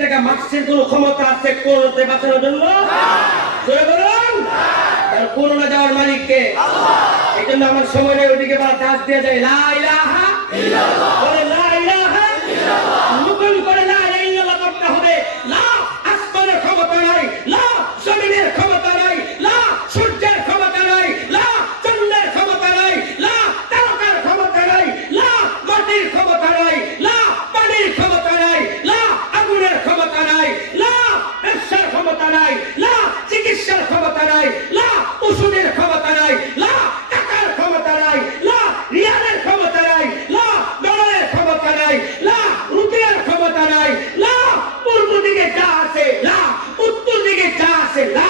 টাকা মাস্কের কোন ক্ষমতা আছে করোনাতে বাঁচানোর জন্য? জোরে বলুন তার করোনা দেওয়ার মালিক কে? আল্লাহ। এই জন্য আমার সময় নেই, ওইদিকে বলা কাজ দিয়ে যায় লা ইলাহা ইল্লাল্লাহ, বলে লা ইলাহা ইল্লাল্লাহ, নকল করে লা ইলাহা ইল্লাল্লাহ করতে হবে। লা আসমানের ক্ষমতা নাই, লা জমিনের ক্ষমতা নাই, লা সূর্যের ক্ষমতা নাই, লা চন্দ্রের ক্ষমতা নাই, লা তারকার ক্ষমতা নাই, লা মাটির ক্ষমতা নাই, লা পানির ক্ষমতা নাই, লা আগুনের ক্ষমতা নাই, লা ব্যবসার ক্ষমতা নাই, লা চিকিৎসার ক্ষমতা নাই, লা ওষুধের ক্ষমতা নাই, লা টাকার ক্ষমতা নাই, লা রিয়ালের ক্ষমতা নাই, লা ডলারের ক্ষমতা নাই, লা রুপিয়ার ক্ষমতা নাই, লা পূর্ব দিকে যা আছে লা, উত্তর দিকে যা আছে লা,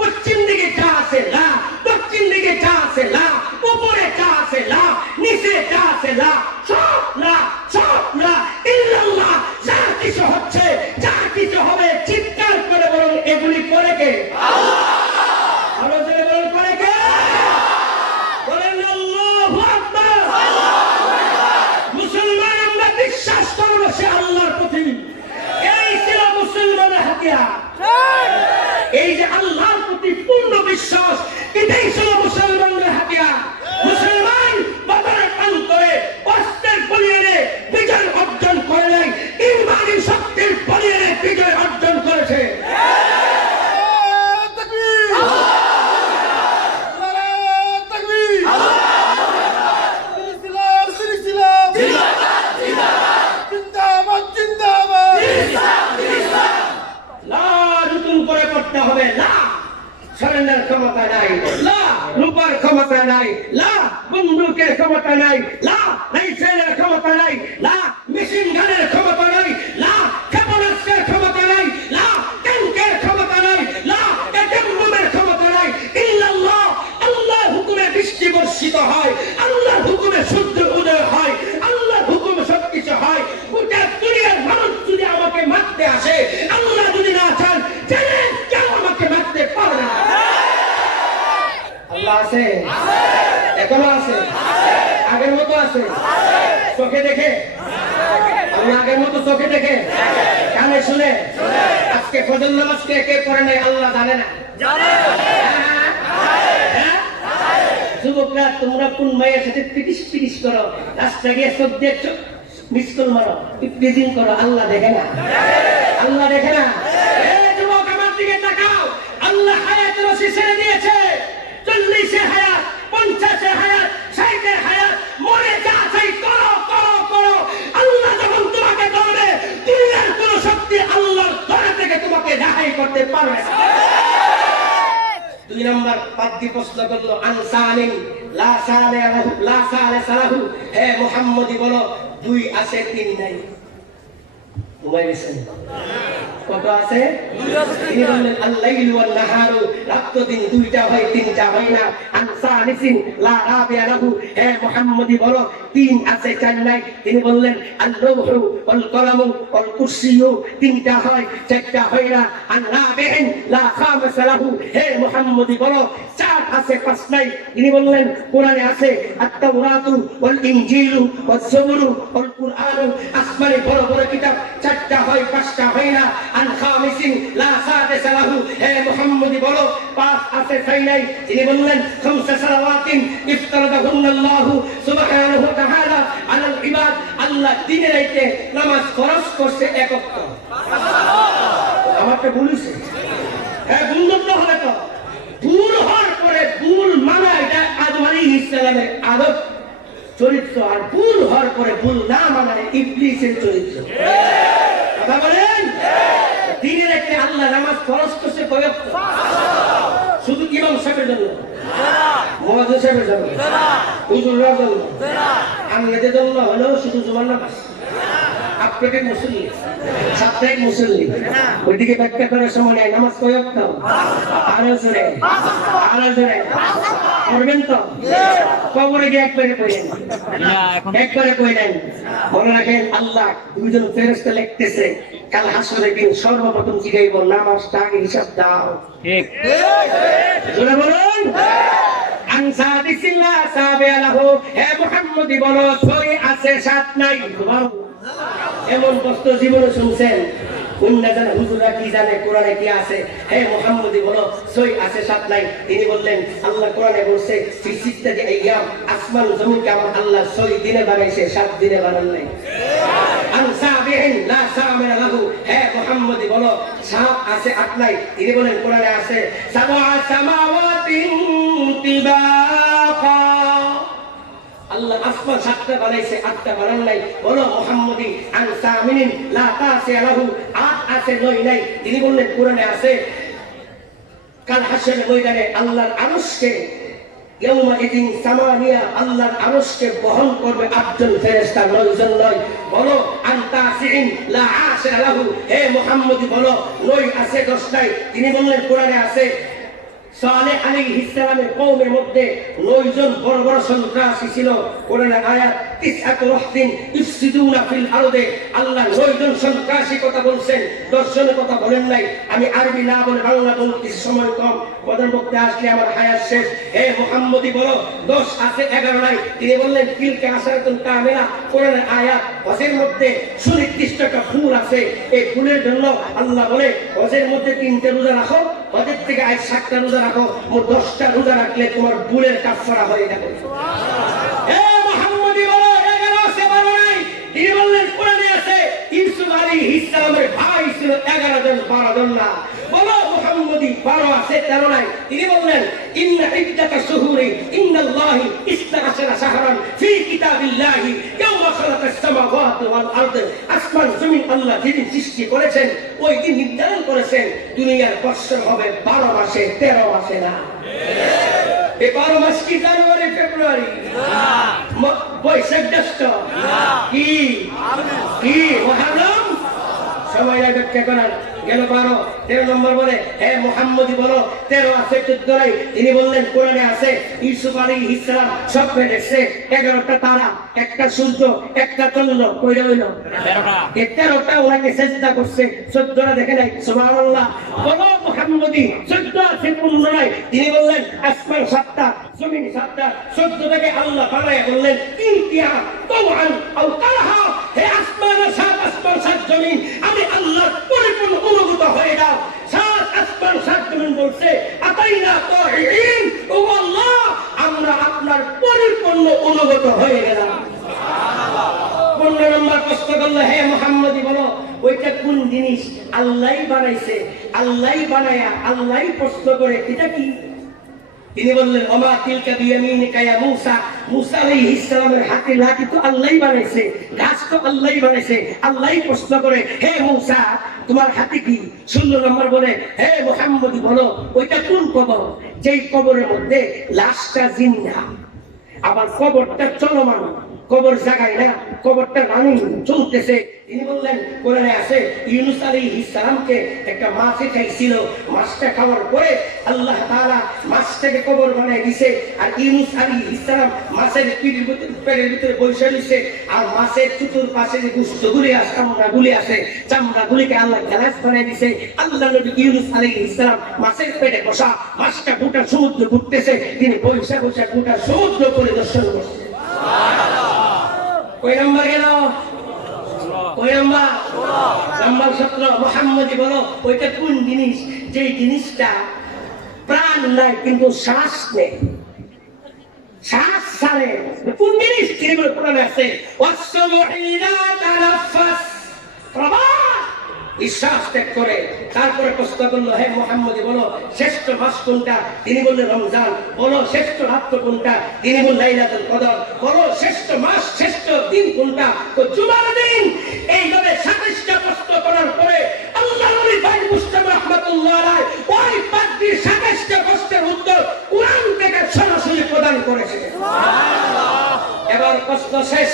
পশ্চিম দিকে যা আছে লা, দক্ষিণ দিকে যা আছে লা, উপরে যা আছে লা, নিচে যা আছে লা, সব লা, সব লা ইল্লাল্লাহ। যা কিছু হচ্ছে যা কিছু হবে চিৎকার করে বলুন এগুলি করে কে? আল্লাহ। আরো জোরে বলুন করে কে? বলেন আল্লাহু আকবার। মুসলমান আমরা বিশ্বাস করব সে আল্লাহর প্রতি, এই ছিল মুসলমানের হাতিয়ার। এই যে আল্লাহর প্রতি পূর্ণ বিশ্বাস, এটাই ছিল মুসলমানের হাতিয়ার। মুসলমান বদরের প্রান্তরে অস্ত্রের বলিয়ানে বিজয় অর্জন করে নাই, ইমানি শক্তির বলিয়ানে বিজয় অর্জন করেছে। সারেন্ডার ক্ষমতা নাই, লা রূপার ক্ষমতা নাই, লা বন্দুকের ক্ষমতা নাই, লা রাইফেলের ক্ষমতা নাই, লা মেশিন গানের ক্ষমতা নাই, লা ক্ষেপণাস্ত্রের ক্ষমতা নাই, লা ট্যাঙ্কের ক্ষমতা নাই, লা এটেম্বুমের ক্ষমতা নাই। ইল্লাল্লাহ, আল্লাহর হুকুমে বৃষ্টি বর্ষিত হয়, আল্লাহর হুকুমে সূর্য উদয় হয়, আল্লাহর হুকুমে সবকিছু হয়। গোটা দুনিয়ার মানুষ যদি আমাকে মারতে আসে, আল্লাহ যদি না চান জানেন কেউ আমাকে মারতে পারে না। আল্লাহ আছে, এখনো আছে, আগের মতো আছে, চোখে দেখে আল্লাহ, আগের মতো চোখে দেখে, কানে শুনে। আজকে ফজর নামাজ কে কে পড়ে নাই আল্লাহ জানে না? যুবকরা তোমরা কোন মায়ের সাথে পিটিস করো, রাস্তা গিয়ে চোখ দিয়ে মিস কল মারো, প্রিজিং করো, আল্লাহ দেখে না? আল্লাহ দেখে না? জারি করতে পারবে না। 2 নম্বর পাদ্রী প্রশ্ন করলো আনসালিন লা সালাহু, হে মুহাম্মদি বলো 2 আছে 3 নাই। ঘুমাই গেছেন? কত আছে? তিনি বললেন আল-লাইল ওয়াল নাহারু, রাত দিন 2টা হয় 3টা হয় না। আনসালিসিন লা রাবিয়া লাহু, হে মুহাম্মদি বলো 3 আছে 4 নাই। তিনি বললেন আল-লাউহু ওয়াল কলামু ওয়াল কুরসিয়্যু, 3টা হয় 4টা হয় না। আন-রাবিইন লা খামিসা লাহু, হে মুহাম্মদি বলো 4 আছে 5 নাই। তিনি বললেন কোরআনে আছে আত-তাওরাতু ওয়াল ইনজিলু ওয়াস জাবুরু ওয়াল কুরআনু, আসমানে বড় বড় কিতাব 4টা হয় 5টা হয় না। আন খামিসিন লা সাদিসা লাহু, হে মুহাম্মদি বলো 5 আছে 6 নাই। তিনি বললেন খামসা সালাওয়াতিন ইফতারাদাহুন্নাল্লাহু সুবহানাহু ওয়া তাআলা আলাল ইবাদ, আল্লাহ দিনে রাইতে নামাজ ফরজ করছে 1 ওয়াক্ত। আমারটা বলিছে হ্যাঁ গুণগত হবে তো। ভুল হওয়ার পরে ভুল মানা এটা আদম আলাইহিস সালামের আদত চরিত্র, আর ভুল হওয়ার পরে ভুল না মানা ইবলিসের চরিত্র। কথা বলেন? দিনে রাইতে আল্লাহ নামাজ ফরজ করছে কয় ওয়াক্ত? শুধু ইমাম সাহেবের জন্য না, মুয়াজ্জিন সাহেবের জন্য না, হুজুররা জন্য না, আমি এদের জন্য হলো শুধু জুমার নামাজ। আপনাদের মুসল্লি, সাপ্তাহিক মুসল্লি, ওইদিকে ব্যাখ্যা করার সময় নাই। নামাজ কয় ওয়াক্ত? আরো জোরে করবেন তো? কবরে গিয়ে একবারে কইলেন, একবারে কইলেন। মনে রাখেন আল্লাহ 2 জন ফেরেশতা লিখতেছে কাল হাসরের দিন সর্বপ্রথম জিগাইব নামাজটা আগে হিসাব দাও। ঠিক জোরে বলুন। আনসাদিসিল্লাহ সাবিয়া লাহু, হে মুহাম্মদি বলো 6 আছে 7 নাই। এমন বস্তু জীবনে শুনছেন? উন্না জানে হুজুরা কি জানে কোরআনে কি আছে? হে মুহাম্মদি বলো 6 আছে 7 নাই। তিনি বললেন আল্লাহ কোরআনে বলছে ফি সিত্তাতি আইয়াম, আসমান জমিনকে আমার আল্লাহ 6 দিনে বানাইছে, 7 দিনে বানান নাই। আনসাবিহিন লা সামিনা লাহু, হে মুহাম্মদি বলো 7 আছে 8 নাই। তিনি বলেন কোরআনে আছে সাবআ সামাওয়াতিন তিবাকা, আল্লাহ আসমান 7টা বানাইছে 8টা বানান নাই। বলো মুহাম্মদি আনসামিনিন লা তাসিয়া লাহু, 8 আছে 9 নাই। তিনি বললেন কোরআনে আছে কাল হাসরের ময়দানে আল্লাহর আরশকে ইয়াউমা ইদিন সামানিয়া, আল্লাহর আরশকে বহন করবে 8 জন ফেরেশতা, 9 জন নয়। বলো আনতাসিন লা আশিরা লাহু, হে মুহাম্মদি বলো 9 আছে 10 নাই। তিনি বললেন কোরআনে আছে সালেহ আলাইহিস সালামের কওমের মধ্যে 9 জন বড় বড় সন্ত্রাসী ছিল। কোরআনের আয়াত 9 রাহতিন ইফসিদুনা ফিল আরদে, আল্লাহ 9 জন সন্ত্রাসী কথা বলছেন, 10 জনের কথা বলেন নাই। আমি আরবি না বলে বাংলা বলতেছি, সময় কম, কথার মধ্যে আসলে আমার হায়াত শেষ। হে মুহাম্মদি বলো 10 আছে 11 নাই। তিনি বললেন তিলকা আশরাতুন কামিলা, কোরআনের আয়াত হজের মধ্যে সুনির্দিষ্ট একটা ফুল আছে, এই ফুলের জন্য আল্লাহ বলে হজের মধ্যে 3টা রোজা রাখো, হজের থেকে আজ 7টা রোজা রাখো, মোট 10টা রোজা রাখলে তোমার ভুলের কাফারা হয়ে যাবে। হে মুহাম্মদি বলো 11 আছে 12 নাই। তিনি বললেন কোরআনে আছে ইউসুফ আলাইহিস সালামের ভাই ছিল 11 জন, 12 জন না। বলো মুহাম্মদি 12 আছে 13 নাই। তিনি বললেন ইন্না ইদ্দাতা শুহুরি ইন্নাল্লাহি 12 শাহরান ফি কিতাবিল্লাহি ইয়াওমা খালাকাস সামাওয়াতি ওয়াল আরদ, আসমান জমিন আল্লাহ যেদিন সৃষ্টি করেছেন ওই দিন নির্ধারণ করেছেন দুনিয়ার বৎসর হবে 12 মাসে, 13 মাসে না। এই 12 মাস কি জানুয়ারি ফেব্রুয়ারি না, বৈশাখ জ্যৈষ্ঠ না, কি মুহররম? সময় ব্যাখ্যা করার গেল 12, 13 নম্বর বলে হে মুহাম্মদি বলো 13 আছে 14 নাই। তিনি বললেন কোরআনে আছে ইউসুফ আলাইহিস সালাম স্বপ্নে দেখছে 11টা তারা, একটা সূর্য, একটা চন্দ্র, কয়টা হইল? 13টা। এই 13টা ওনাকে সেজদা করছে, 14টা দেখে নাই। সুবহানাল্লাহ। বলো মুহাম্মদি 14 আছে 15 নাই। তিনি বললেন আসমান 7টা, জমিন 7টা, 14টাকে আল্লাহ বানায় বললেন ইনতিয়া তাওআন আও কারহা, হে আসমান 7, আসমান 7, জমিন আমি আল্লাহর পরিপূর্ণ অনুগত হয়ে যাও। 7 আসমান 7 জমিন বলছে আতাইনা তাইন, ও আল্লাহ আমরা আপনার পরিপূর্ণ অনুগত হয়ে গেলাম। সুবহানাল্লাহ। 15 নম্বর প্রশ্ন করলো হে মুহাম্মদি বলো ওইটা কোন জিনিস? আল্লাহই বানাইছে, আল্লাহই বানায়া আল্লাহই প্রশ্ন করে এটা কি? তিনি বললেন ওমা তিলকা বিয়ামিনিকা ইয়া মূসা। মূসা আলাইহিস সালামের হাতে লাঠি তো আল্লাহই বানাইছে, গাছ তো আল্লাহই বানাইছে। আল্লাহই প্রশ্ন করে হে মূসা তোমার হাতে কি? 16 নম্বর বলে হে মুহাম্মদ বলো ওইটা কোন কবর? যেই কবরের মধ্যে লাশটা জিন্দা, আবার কবরটা চলমান, কবর জায়গায় না, কবরটা রানিং চলতেছে। তিনি বললেন কোরআনে আছে ইউনূস আলাইহিস সালামকে একটা মাছ খাইছিল, মাছটা খাওয়ার পরে আল্লাহ তাআলা মাছটাকে কবর বানায় দিয়েছে, আর ইউনূস আলাইহিস সালাম মাছের পেটের ভিতরে বসে রইছে, আর মাছের চতুর পাশে যে গোশতগুলি আছে, চামড়াগুলি আছে, চামড়াগুলিকে আল্লাহ গ্লাস বানায় দিয়েছে। আল্লাহ নবী ইউনূস আলাইহিস সালাম মাছের পেটে বসা, মাছটা গোটা সমুদ্র ঘুরতেছে, তিনি বৈশা বৈশা গোটা সমুদ্র পরিদর্শন করছেন। কয় নাম্বার গেল? কয় নাম্বার? নাম্বার 17। মুহাম্মদি বলো ওইটা কোন জিনিস? যে জিনিসটা প্রাণ নাই কিন্তু শ্বাস নেই, শ্বাস ছাড়ে। কোন জিনিস? তিনি বলে কোরআনে আছে ওয়াসসুবহিনা তানাফাস, নিঃশ্বাস ত্যাগ করে। তারপরে প্রশ্ন করলো হে মুহাম্মদি বলো শ্রেষ্ঠ মাস কোনটা? তিনি বললেন রমজান। বলো শ্রেষ্ঠ রাত কোনটা? তিনি বললেন লাইলাতুল কদর। বলো শ্রেষ্ঠ মাস শ্রেষ্ঠ দিন কোনটা? তো জুমার দিন। এইভাবে 27টা প্রশ্ন করার পরে আল্লাহ নবী ভাই মুস্তাফা রাহমাতুল্লাহ আলাইহি ওই পাঁচটি 27টা প্রশ্নের উত্তর কুরআন থেকে সরাসরি প্রদান করেছে। সুবহানাল্লাহ। এবার প্রশ্ন শেষ।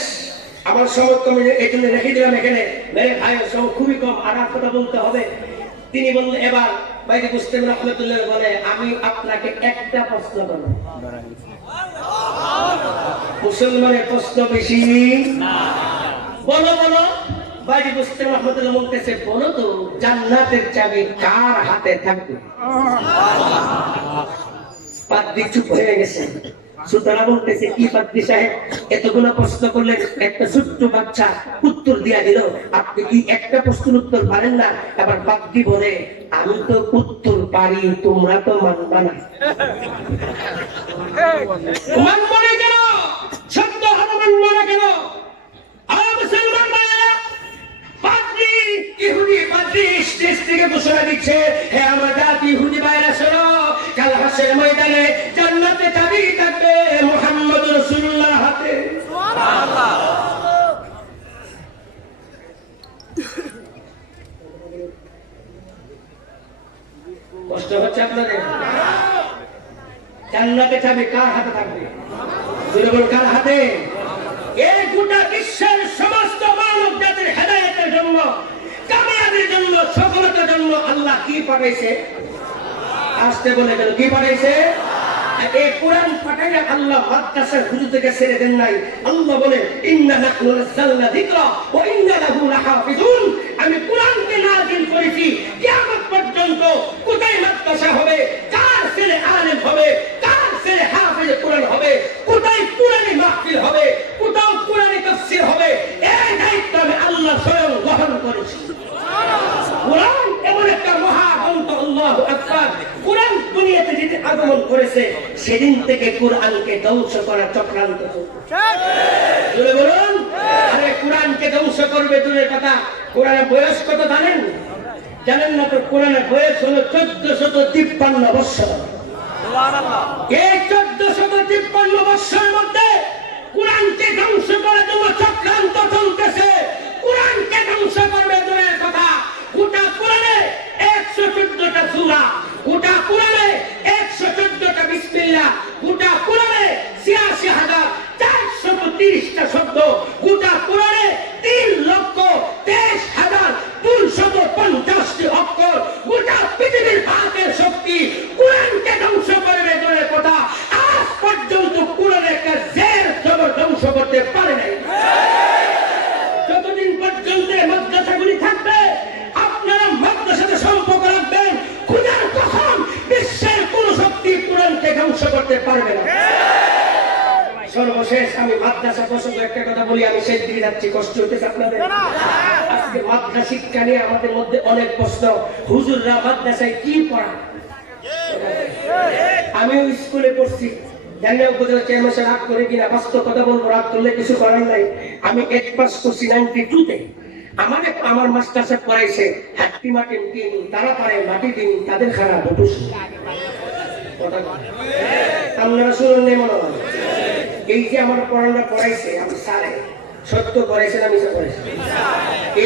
আমার সময় কমে এই জন্য রেখে দিলাম এখানে। মেরে ভাইয়ের সব খুবই কম, আর কথা বলতে হবে। তিনি বললেন এবার বাইরে মুস্তাফা রাহমাতুল্লাহ বলে আমি আপনাকে একটা প্রশ্ন করব। মুসলমানের প্রশ্ন বেশি না। বলো বলো। বাইরে মুস্তাফা রাহমাতুল্লাহ বলতেছে বলো তো জান্নাতের চাবি কার হাতে থাকবে? পাদ্রী চুপ হয়ে গেছে। সুতরাং বলতেছে কি পাদ্রী সাহেব এতগুলো প্রশ্ন করলেন, একটা ছোট্ট বাচ্চা উত্তর দিয়া দিল, আপনি কি একটা প্রশ্নের উত্তর পারেন না? এবার পাদ্রী বলে আমি তো উত্তর পারি, তোমরা তো মানবা না। মানব না কেন? সত্য হলো মানব না কেন? মুসলমান ভাইরা, পাদ্রী ইহুদি পাদ্রী স্টেজ থেকে ঘোষণা দিচ্ছে হে আমার জাতি ইহুদি ভাইরা শোনো, কাল হাসরের ময়দানে জান্নাতে চাবি থাকবে মুহাম্মদ রাসূলুল্লাহর হাতে। সুবহানাল্লাহ। কষ্ট হচ্ছে আপনাদের? জান্নাতে চাবি কার হাতে থাকবে? বলুন কার হাতে? এই গোটা বিশ্বের সমস্ত মানব জাতির হেদায়েতের জন্য, কামিয়াবির জন্য, সফলতার জন্য আল্লাহ কি পাঠাইছে? আসতে বলে গেল কি পাঠাইছে? এই কোরআন পাঠাইয়া আল্লাহ মাদ্রাসার হুজুরদেরকে ছেড়ে দেন নাই। আল্লাহ বলে ইন্না নাহনু নাযালনা যিকরা ওয়া ইন্না লাহু লাহাফিজুন। আমি কোরআনকে নাযিল করেছি, কিয়ামত পর্যন্ত কোথায় মাদ্রাসা হবে, কার ছেলে আলেম হবে, কার ছেলে হাফেজ কোরআন হবে, কোথায় কোরআনি মাহফিল হবে, কোথাও কোরআনি তাফসীর হবে, এই দায়িত্ব আমি আল্লাহ স্বয়ং গ্রহণ করেছি। কোরআন এমন একটা মহাগ্রন্থ, আল্লাহু আকবার। কোরআন দুনিয়াতে যেতে আগমন করেছে সেদিন থেকে কোরআনকে ধ্বংস করার চক্রান্ত চলছে। জোরে বলুন। আরে কোরআনকে ধ্বংস করবে দূরের কথা, কোরআনের বয়স কত জানেন? জানেন না তো? কোরআনের বয়স হলো 1453 বছর। সুবহানাল্লাহ। এই 1453 বছরের মধ্যে কোরআনকে ধ্বংস করার জন্য চক্রান্ত চলতেছে। কোরআনকে ধ্বংস করবে দূরের কথা, গোটা কোরআনে 114টা সূরা, গোটা কোরআনে 114টা বিসমিল্লাহ, গোটা কোরআনে 86,430টা শব্দ, গোটা কোরআনে 3,23,250টি অক্ষর, গোটা পৃথিবীর ভারতের শক্তি কোরআনকে ধ্বংস করবে দূরের কথা। আজ পর্যন্ত কোরআনে একটা জের জবর ধ্বংস করতে পারে নাই। যতদিন পর্যন্ত মাদ্রাসাগুলি থাকবে আপনারা মাদ্রাসাতে সম্পর্ক রাখবেন, খোদার কসম বিশ্বের কোন শক্তি কোরআনকে ধ্বংস করতে পারবে না। সর্বশেষ আমি মাদ্রাসা প্রসঙ্গে একটা কথা বলি, আমি শেষ দিকে যাচ্ছি, কষ্ট হতেছে আপনাদের? আজকে মাদ্রাসা শিক্ষা নিয়ে আমাদের মধ্যে অনেক প্রশ্ন। হুজুররা মাদ্রাসায় কি পড়ায়? আমিও স্কুলে পড়ছি, জানি না উপজেলা চেয়ারম্যান সাহেব রাগ করে কিনা, বাস্তব কথা বলবো, রাগ করলে কিছু করার নাই। আমি 8 পাস করছি 92-তে। আমার মাস্টার সাহেব পড়াইছে হাট্টি মাটি দিন, তারা পারে মাটি দিন, তাদের খারাপ কথা আপনারা শুনুন নেই মনে হয় এই যে আমার পড়ানোটা পড়াইছে আমি স্যারে সত্য করেছে না মিশা করেছে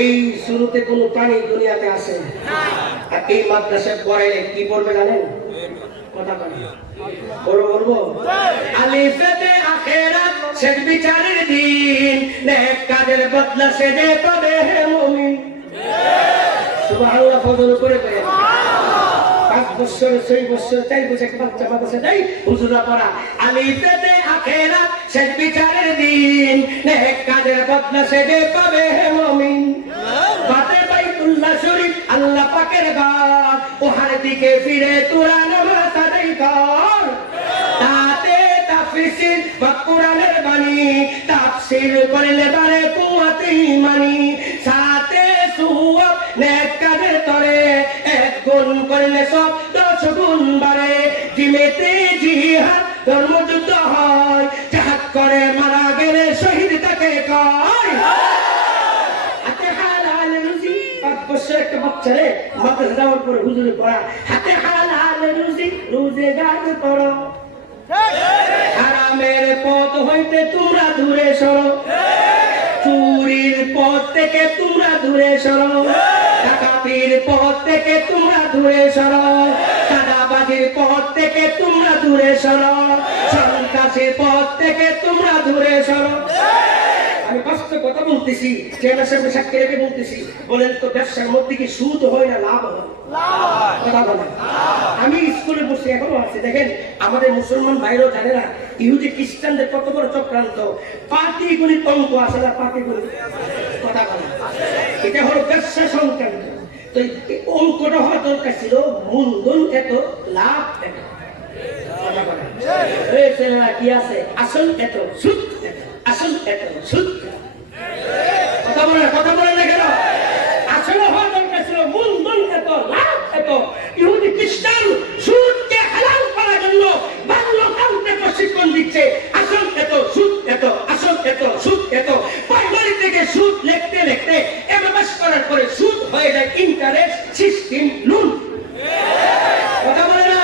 এই শুরুতে কোনো প্রাণী দুনিয়াতে আসে আর এই মাদ্রাসায় পড়াইলে কি পড়বে জানেন কথা বলবো আলিফে আখিরাত শেষ বিচারের দিন নেক কাজের বদলা সে যে পাবে মুমিন সুবহানাল্লাহ ফজল করে 5 বছর 6 বছর 4 বছর একটা বাচ্চা মাদ্রাসা যাই হুজুররা পড়া আলিফে আখিরাত শেষ বিচারের দিন নেক কাজের বদলা সে যে পাবে মুমিন বাতে বাইতুল্লাহ শরীফ আল্লাহ পাকের ঘর ওহার দিকে ফিরে তোরা নামাজ আদায় কর তাতে তাফসীর বা কোরআনের বাণী তাফসীর করলে বারে কুয়াতে মানি সাথে সুওয়াব নেক কাজের তরে এক গুণ করলে সব 10 গুণ বাড়ে জিমেতে জিহাদ ধর্মযুদ্ধ হয় জাহাদ করে মারা গেলে শহীদ তাকে কয় হাতে হালাল রুজি 5 বছর একটা বাচ্চারে মাদ্রাসা যাওয়ার পরে হুজুরে পড়া হাতে হালাল রুজি রোজগার করো হারামের পথ হইতে তোমরা দূরে সরো চুরির পথ থেকে তোমরা দূরে সরো ডাকাতির পথ থেকে তোমরা দূরে সরো চাঁদাবাজির পথ থেকে তোমরা দূরে সরো সন্ত্রাসের পথ থেকে তোমরা দূরে সরো আমি কষ্ট কথা বলতেছি চেয়ারম্যান সাহেব সাক্ষী রেখে বলতেছি বলেন তো ব্যবসার মধ্যে কি সুদ হয় না লাভ হয় কথা বলেন আমি স্কুলে বসে এখনো আছে দেখেন আমাদের মুসলমান ভাইরাও জানে না ইহুদি খ্রিস্টানদের কত বড় চক্রান্ত পাটিগণিত অঙ্ক আসে না পাটিগণিত কথা বলেন এটা হলো ব্যবসা সংক্রান্ত তো অঙ্কটা হওয়া দরকার ছিল মূলধন এত লাভ এত কথা বলেন এই ছেলেরা কি আছে আসল এত সুদ এত আসল এত সুদ কথা বলে না কেন আসলে হওয়া দরকার ছিল মূলধন এত লাভ এত ইহুদি খ্রিস্টান সুদকে হালাল করার জন্য বাল্যকালে প্রশিক্ষণ দিচ্ছে আসল এত সুদ এত আসল এত সুদ এত প্রাইমারি থেকে সুদ লিখতে লিখতে এমএস করার পরে সুদ হয়ে যায় ইন্টারেস্ট সিস্টেম লোন কথা বলে না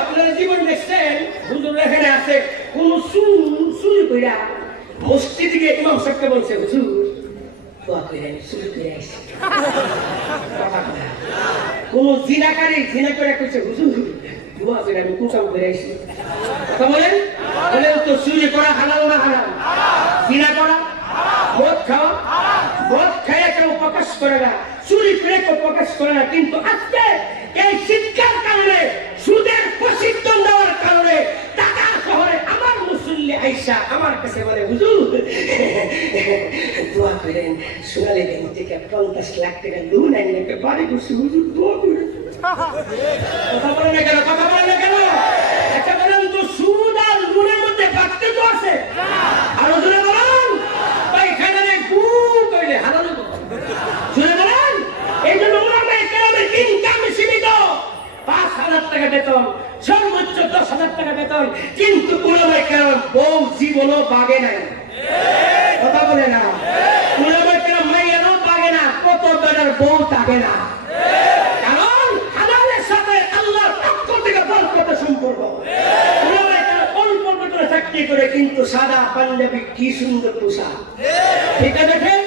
আপনারা জীবন দেখছেন হুজুর এখানে আছে কোন চুরি কইরা মসজিদে গিয়ে ইমাম সাহেবকে বলছে হুজুর দোয়া কইরা চুরি করে আইছি কোন জিনাকারী জিনা করে কইছে হুজুর দোয়া কইরা আমি কোন কাম করে আইছি কথা বলেন তো চুরি করা হালাল না হারাম জিনা করা মদ খাওয়া মদ খাইয়া কেউ প্রকাশ করে না চুরি করে কেউ প্রকাশ করে না কিন্তু আজকে এই শিক্ষার কারণে সুদের প্রশিক্ষণ দেওয়ার কারণে টাকা শহরে আমার মুসল্লি আইসা আমার কাছে বলে হুজুর দোয়া করেন সোনালী ব্যাংক থেকে 50 লাখ টাকা লোন আনলে বাড়ি বসে হুজুর দোয়া করেন কথা বলে না কেন একটা বলেন তো সুদ আর লোনের মধ্যে পার্থক্য আছে আর জোরে বলেন পায়খানারে গু কইলে হারানো জোরে বলেন এই জন্য ওলামায়ে কেরামের ইনকাম সীমিত 5,000 টাকা বেতন সর্বোচ্চ 10,000 টাকা বেতন কিন্তু ওলামায়ে কেরাম বউ জীবনও বাগে নাই কথা বলে না ওলামায়ে কেরাম মাইয়ারও বাগে না কত বেটার বউ থাকে না কারণ হালালের সাথে আল্লাহর পক্ষ থেকে বরকত সম্পর্ক ওলামায়ে কেরাম অল্প বেতনে চাকরি করে কিন্তু সাদা পাঞ্জাবি কি সুন্দর পোশাক ঠিক আছে দেখেন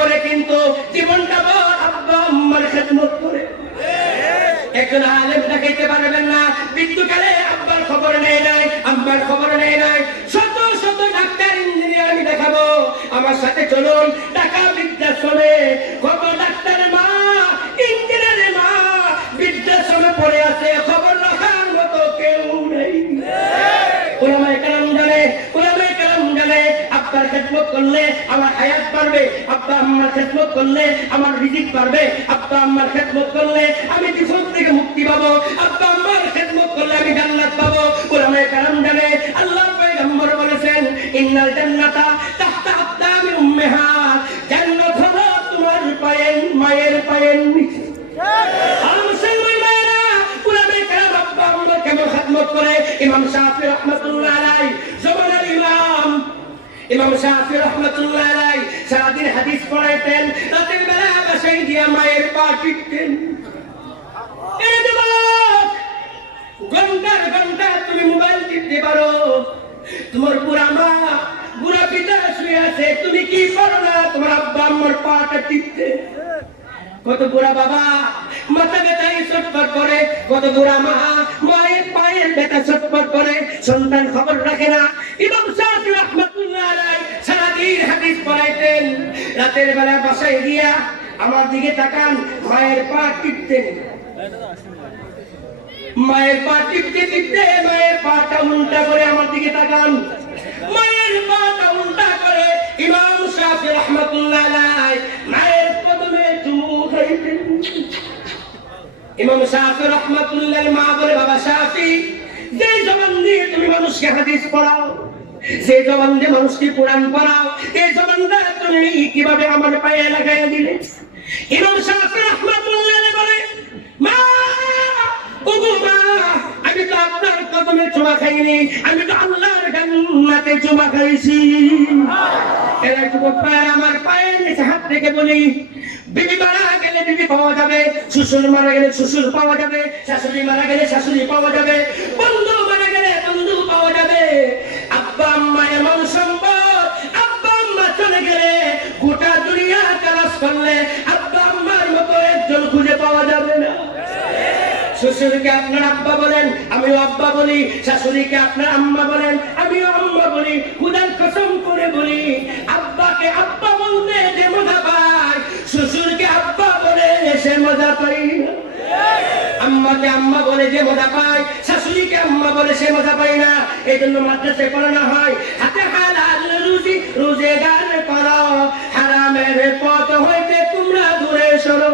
করে কিন্তু জীবনটা বড় আব্বা আম্মার খেদমত করে একজন আলেম দেখাইতে পারবেন না মৃত্যুকালে আব্বার খবর নেই নাই আম্মার খবর নেই নাই শত শত ডাক্তার ইঞ্জিনিয়ার আমি দেখাবো আমার সাথে চলুন ঢাকা বৃদ্ধাশ্রমে কত ডাক্তারের মা ইঞ্জিনিয়ারের মা বৃদ্ধাশ্রমে পড়ে আছে খবর রাখার মতো কেউ নেই ওলামায়ে কেরাম জানে আব্বার খেদমত করলে আমার হায়াত বাড়বে আব্বা আম্মার খেদমত করলে আমার রিজিক বাড়বে আব্বা আম্মার খেদমত করলে আমি বিপদ থেকে মুক্তি পাবো আব্বা আম্মার খেদমত করলে আমি জান্নাত পাবো ওলামায়ে কেরাম জানে আল্লাহ পয়গম্বর বলেছেন ইন্নাল জান্নাতা তাহতা আকদামি উম্মাহাত জান্নাত হলো তোমার মায়ের পায়ের নিচে আর মুসলমান ভাইরা ওলামায়ে কেরাম আব্বা আম্মার কেমন খেদমত করে ইমাম শাফি রাহমাতুল্লাহ আলাইহি জমানার ইমাম ইমাম শাফি রাহমাতুল্লাহ আলাইহি সারাদিন হাদিস পড়াইতেন, রাতের বেলা বাসায় গিয়া মায়ের পা টিপতেন। এই যুবক, ঘন্টার ঘন্টা তুমি মোবাইল টিপতে পারো, তোমার বুড়া মা বুড়া পিতা শুয়ে আছে, তুমি কি করো না তোমার আব্বা আম্মার পাটা টিপতে? কত বুড়া বাবা মাথা ব্যথায় ছটফট করে, কত বুড়া মা মায়ের পায়ের ব্যথা ছটফট করে, সন্তান খবর রাখে না। ইমাম শাফি রাহমাতুল্লাহ আলাইহি সারাদিন হাদিস পড়াইতেন, রাতের বেলা বাসায় গিয়া আমার দিকে তাকান, মায়ের পা টিপতেন। মায়ের পা টিপতে টিপতে মায়ের পাটা উল্টা করে আমার দিকে তাকান, মায়ের পাটা উল্টা করে ইমাম শাফি রাহমাতুল্লাহ আলাইহি মায়ের কদমে চুমু খাইতেন। ইমাম শাফি রাহমাতুল্লাহ মা বলে, বাবা শাফি, যে জবান দিয়ে তুমি মানুষকে হাদিস পড়াও, যে জবান দিয়ে মানুষকে কোরআন পড়াও, এই জবানটা তুমি কিভাবে আমার পায়ে লাগাইয়া দিলে? ইমাম শাফি রাহমাতুল্লাহ বলে, মা ওগো মা, আমি তো আপনার কদমে চুমা খাইনি, আমি তো আল্লাহর জান্নাতে চুমা খাইছি। এর একটু আমার পায়ের নিচে হাত রেখে বলি, বিবি মারা গেলে বিবি পাওয়া যাবে, শ্বশুর মারা গেলে শ্বশুর পাওয়া যাবে, শাশুড়ি মারা গেলে শাশুড়ি পাওয়া যাবে, বন্ধু মারা গেলে বন্ধু পাওয়া যাবে। আব্বা আম্মা এমন সম্পদ, আব্বা আম্মা চলে গেলে গোটা দুনিয়া তালাশ করলে আব্বা আম্মার মতো একজন খুঁজে পাওয়া যাবে না। শ্বশুরকে আপনার আব্বা বলেন, আমিও আব্বা বলি, শাশুড়িকে আপনার আম্মা বলেন, আমিও আম্মা বলি। খুদার কসম করে বলি, আব্বাকে আব্বা বলতে যে মজা পায়, শ্বশুরকে আব্বা বলে সে মজা পাই না। আম্মাকে আম্মা বলে যে মজা পায়, শাশুড়িকে আম্মা বলে সে মজা পাই না। এই জন্য মাদ্রাসায় পড়ানো হয়, হাতে হালাল রুজি রোজগার করো, হারামের পথ হইতে তোমরা দূরে সরো।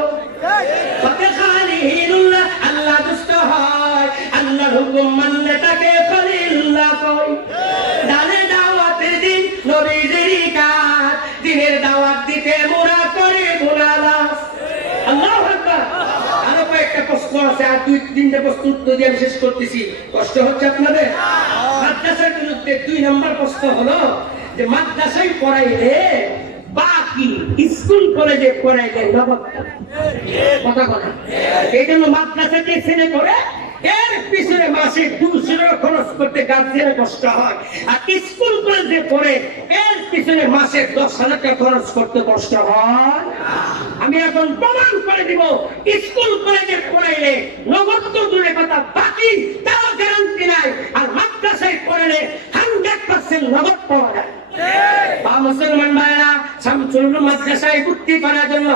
আল্লাহ দুষ্ট হয়, আল্লাহর হুকুম মানলে তাকে খলিলুল্লাহ কয়। ডালে দাওয়াতের দিন নবীজির কাজ, দিনের দাওয়াত দিতে মোরা করে গুনাহগার। আল্লাহু আকবার। আরো কয়েকটা প্রশ্ন আছে, আর 2-3টা প্রশ্ন উত্তর দিয়ে শেষ করতেছি। কষ্ট হচ্ছে আপনাদের? মাদ্রাসার বিরুদ্ধে 2 নম্বর প্রশ্ন হলো যে মাদ্রাসায় পড়াইলে বাকি স্কুল কলেজে পড়াইলে নগদ কথা কথা। এই জন্য মাদ্রাসাতে ছেলে পড়ে এর পিছনে মাসে 200 খরচ করতে গার্জিয়ানের কষ্ট হয়, আর স্কুল কলেজে পড়ে এর পিছনে মাসে 10,000 টাকা খরচ করতে কষ্ট হয়। আমি এখন প্রমাণ করে দিব, স্কুল কলেজে পড়াইলে নগদ তো দূরে কথা, বাকি তাও গ্যারান্টি নাই। আর মাদ্রাসায় পড়াইলে 100% নগদ পাওয়া যায়। মুসলমান ভাইরা, শামসুল মাদ্রাসায় ভর্তি করার জন্য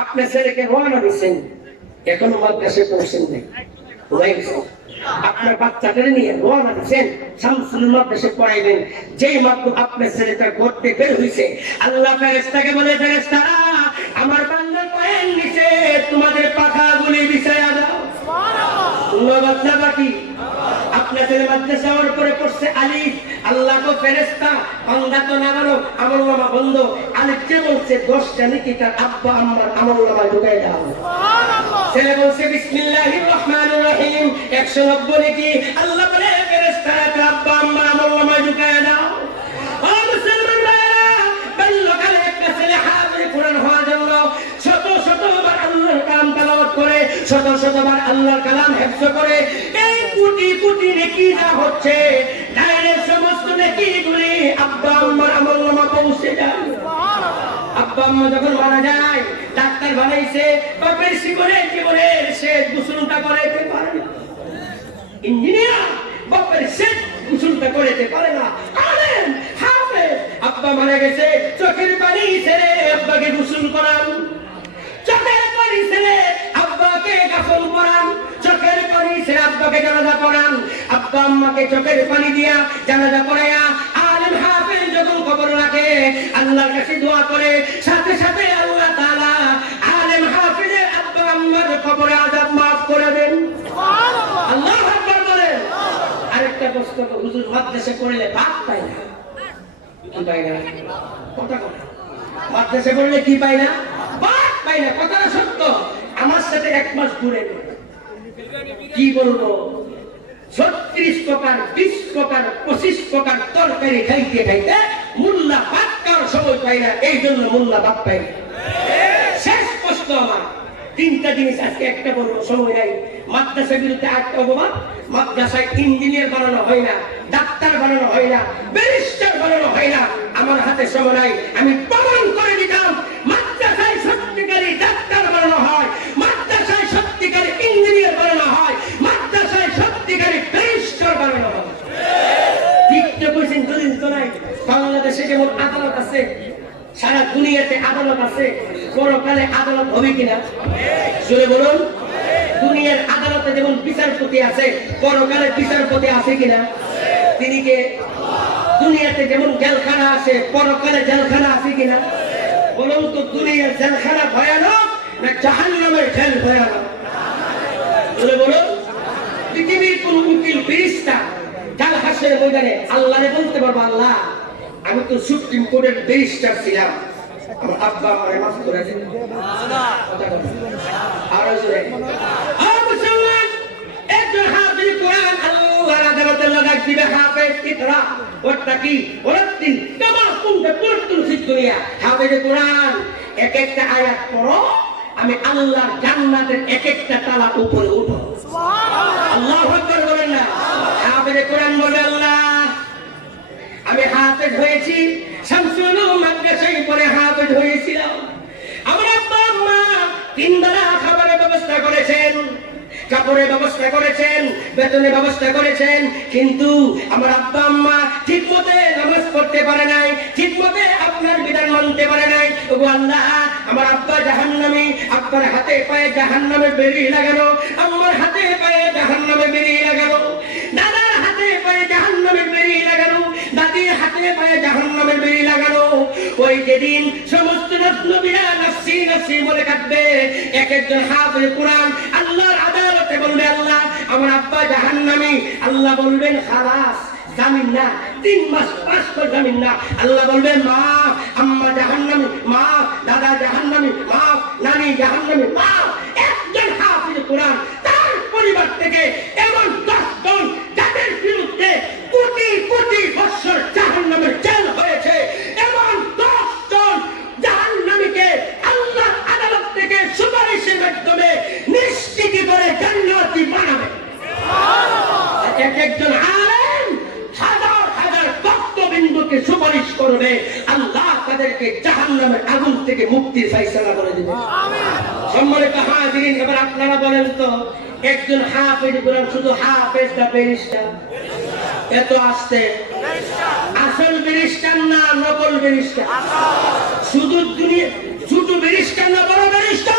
আপনার ছেলেকে রওনা দিচ্ছেন, এখনো মাদ্রাসায় পড়ছেন নাই, আপনার বাচ্চাদের নিয়ে রওনা দিচ্ছেন শামসুল মাদ্রাসায় পড়াইবেন। যেই মাত্র আপনার ছেলেটা করতে বের হইছে, আল্লাহ ফেরেশতাকে বলে, ফেরেশতারা আমার বান্দার পায়ের নিচে তোমাদের পাখাগুলি বিছায়া দাও। সুবহানাল্লাহ। বাকি আপনার ছেলে মাদ্রাসা ওর পরে পড়ছে আলিফ, আল্লাহ তো ফেরেশতা, বান্দা তো না বলো আমলনামা বন্ধ। আলিফ কে বলছে 10টা নেকি তার আব্বা আম্মার আমলনামা ঢুকাই দাও। সুবহানাল্লাহ। ছেলে বলছে বিসমিল্লাহির রহমানির রহিম, 190 নেকি, আল্লাহ বলে ফেরেশতারা তার আব্বা আম্মার আমলনামা ঢুকাই দাও। ও মুসলমান ভাইরা, বাল্যকালে একটা ছেলে হাফেজ কোরআন হওয়ার জন্য শত শতবার আল্লাহর কালাম তেলাওয়াত করে, শত শতবার আল্লাহর কালাম হিফজ করে, এই কোটি কোটি নেকি যা হচ্ছে, ডাইরেক্ট সমস্ত নেকিগুলি আব্বা আম্মার আমলনামা পৌঁছে যায়। আব্বা আম্মা যখন মারা যায়, ডাক্তার বানাইছে বাপের জীবনের শেষ গোসলটা করাইতে পারে না, ইঞ্জিনিয়ার বাপের শেষ গোসলটা করাইতে পারে না। আলেম হাফেজ, আব্বা মারা গেছে, চোখের পানি ছেড়ে আব্বাকে গোসল করান, চোখের পানি ছেড়ে আব্বাকে কাফন করান, চোখের পানি ছেড়ে আব্বাকে জানাজা পড়ান, আব্বা আম্মাকে চোখের পানি দিয়া জানাজা পড়ায়া আলেম হাফেজ যখন কবর রাখে, আল্লাহর কাছে দোয়া করে, সাথে সাথে আল্লাহ তাআলা আলেম হাফেজের আব্বা আম্মার কবরে আযাব maaf করে দেন। সুবহানাল্লাহ। আল্লাহু আকবার বলেন। আরেকটা প্রশ্ন, হুজুর মাদ্রাসা পড়লে ভাত পায় না, কি পায় না? কথা কথা, মাদ্রাসা পড়লে কি পায় না? ভাত পায় না। কথাটা সত্য। আমার সাথে 1 মাস ঘুরে কি বলবো, 36 প্রকার 20 প্রকার 25 প্রকার তরকারি খাইতে খাইতে মোল্লা ভাত খাওয়ার সময় পাই না, এই জন্য মোল্লা ভাত পাই না। শেষ প্রশ্ন আমার, তিনটা জিনিস আজকে একটা বলবো, সময় নাই। মাদ্রাসার বিরুদ্ধে একটা অপবাদ, মাদ্রাসায় ইঞ্জিনিয়ার বানানো হয় না, ডাক্তার বানানো হয় না, ব্যারিস্টার বানানো হয় না। আমার হাতে সময় নাই, আমি প্রমাণ করে দিতাম মাদ্রাসায় সত্যিকারী ডাক্তার বানানো হয়, মাদ্রাসায় সত্যিকারী ইঞ্জিনিয়ার বানানো হয়, মাদ্রাসায় সত্যিকারী ব্যারিস্টার বানানো হয়। ঠিক বলছেন, দলিল তো নাই। বাংলাদেশে যেমন আদালত আছে, সারা দুনিয়াতে আদালত আছে, পরকালে আদালত হবে কিনা শুনে বলুন। দুনিয়ার আদালতে যেমন বিচারপতি আছে, পরকালে বিচারপতি আছে কিনা? তিনি কে? দুনিয়াতে যেমন জেলখানা আছে, পরকালে জেলখানা আছে কিনা? বলুন তো, দুনিয়ার জেলখানা ভয়ানক না জাহান্নামের জেল ভয়ানক? শুনে বলুন। পৃথিবীর কোন উকিল ফেরেশতা কাল হাসরের ময়দানে আল্লাহরে বলতে পারবো, আল্লাহ আমি তো সুপ্রিম কোর্টের ব্যারিস্টার ছিলাম, আমার আব্বা আমারে মাফ করে দিন। আর জোরে মুসলমান একজন হাফেজ কোরআন আল্লাহর আদালতে লাগাই দিবে, হাফেজ ইকরা ওয়াত্তাকি ওয়াত্তিল কামা কুনতা তুরাতুল ফিদ দুনিয়া। হাফেজ কোরআন এক একটা আয়াত পড়ো, আমি আল্লাহর জান্নাতের এক একটা তালা উপরে উঠো। সুবহানাল্লাহ, আল্লাহু আকবার বলেন না। হাফেজ কোরআন বলে, আল্লাহ আমি হাফেজ হয়েছি, শামসুল মাদ্রাসায় পড়ে হাফেজ হয়েছিলাম। আমার আব্বা আম্মা তিন বেলা খাবারের ব্যবস্থা করেছেন, কাপড়ের ব্যবস্থা করেছেন, বেতনের ব্যবস্থা করেছেন, কিন্তু আমার আব্বা আম্মা ঠিক মতে নামাজ পড়তে পারে নাই, ঠিক মতে আপনার বিধান মানতে পারে নাই। ওগো আল্লাহ, আমার আব্বা জাহান্নামী, আব্বার হাতে পায়ে জাহান্নামে বেরি লাগানো, আম্মার হাতে পায়ে জাহান্নামে বেরি লাগানো, দাদার হাতে পায়ে জাহান্নামে বেরি লাগানো, দাদির হাতে পায়ে জাহান্নামের বেরি লাগানো। ওই যেদিন সমস্ত নবীরা নফসি নফসি বলে কাঁদবে, এক একজন হাফেজ কোরআন আল্লাহর আদালতে বলবে, আল্লাহ আমার আব্বা জাহান্নামী। আল্লাহ বলবেন খালাস, জামিন না, 3 মাস 5 মাস জামিন না। আল্লাহ বলবেন মা আম্মা জাহান্নামী, মা দাদা জাহান্নামী, মা নানি জাহান্নামী, মা। একজন হাফেজ কোরআন তার পরিবার থেকে এমন 10 জন যাদের বিরুদ্ধে কোটি কোটি বছর জাহান্নামের জেল হয়েছে, এমন 10 জন জাহান্নামীকে আল্লাহর আদালত থেকে সুপারিশের মাধ্যমে নিশ্চিত করে জান্নাতি বানাবে। সুবহানাল্লাহ। এক একজন আলেম হাজার হাজার ভক্তবৃন্দকে সুপারিশ করবে, আল্লাহ তাদেরকে জাহান্নামের আগুন থেকে মুক্তির ফয়সালা করে দিবে। আমিন। সম্মানিত হাজিরিন, এবার আপনারা বলেন তো, একজন হাফেজ কোরআন শুধু হাফেজ না ব্যারিস্টার? এত আসতে আসল ব্যারিস্টার না নকল ব্যারিস্টার? শুধু দুনিয়া শুধু ব্যারিস্টার না, বড় ব্যারিস্টার।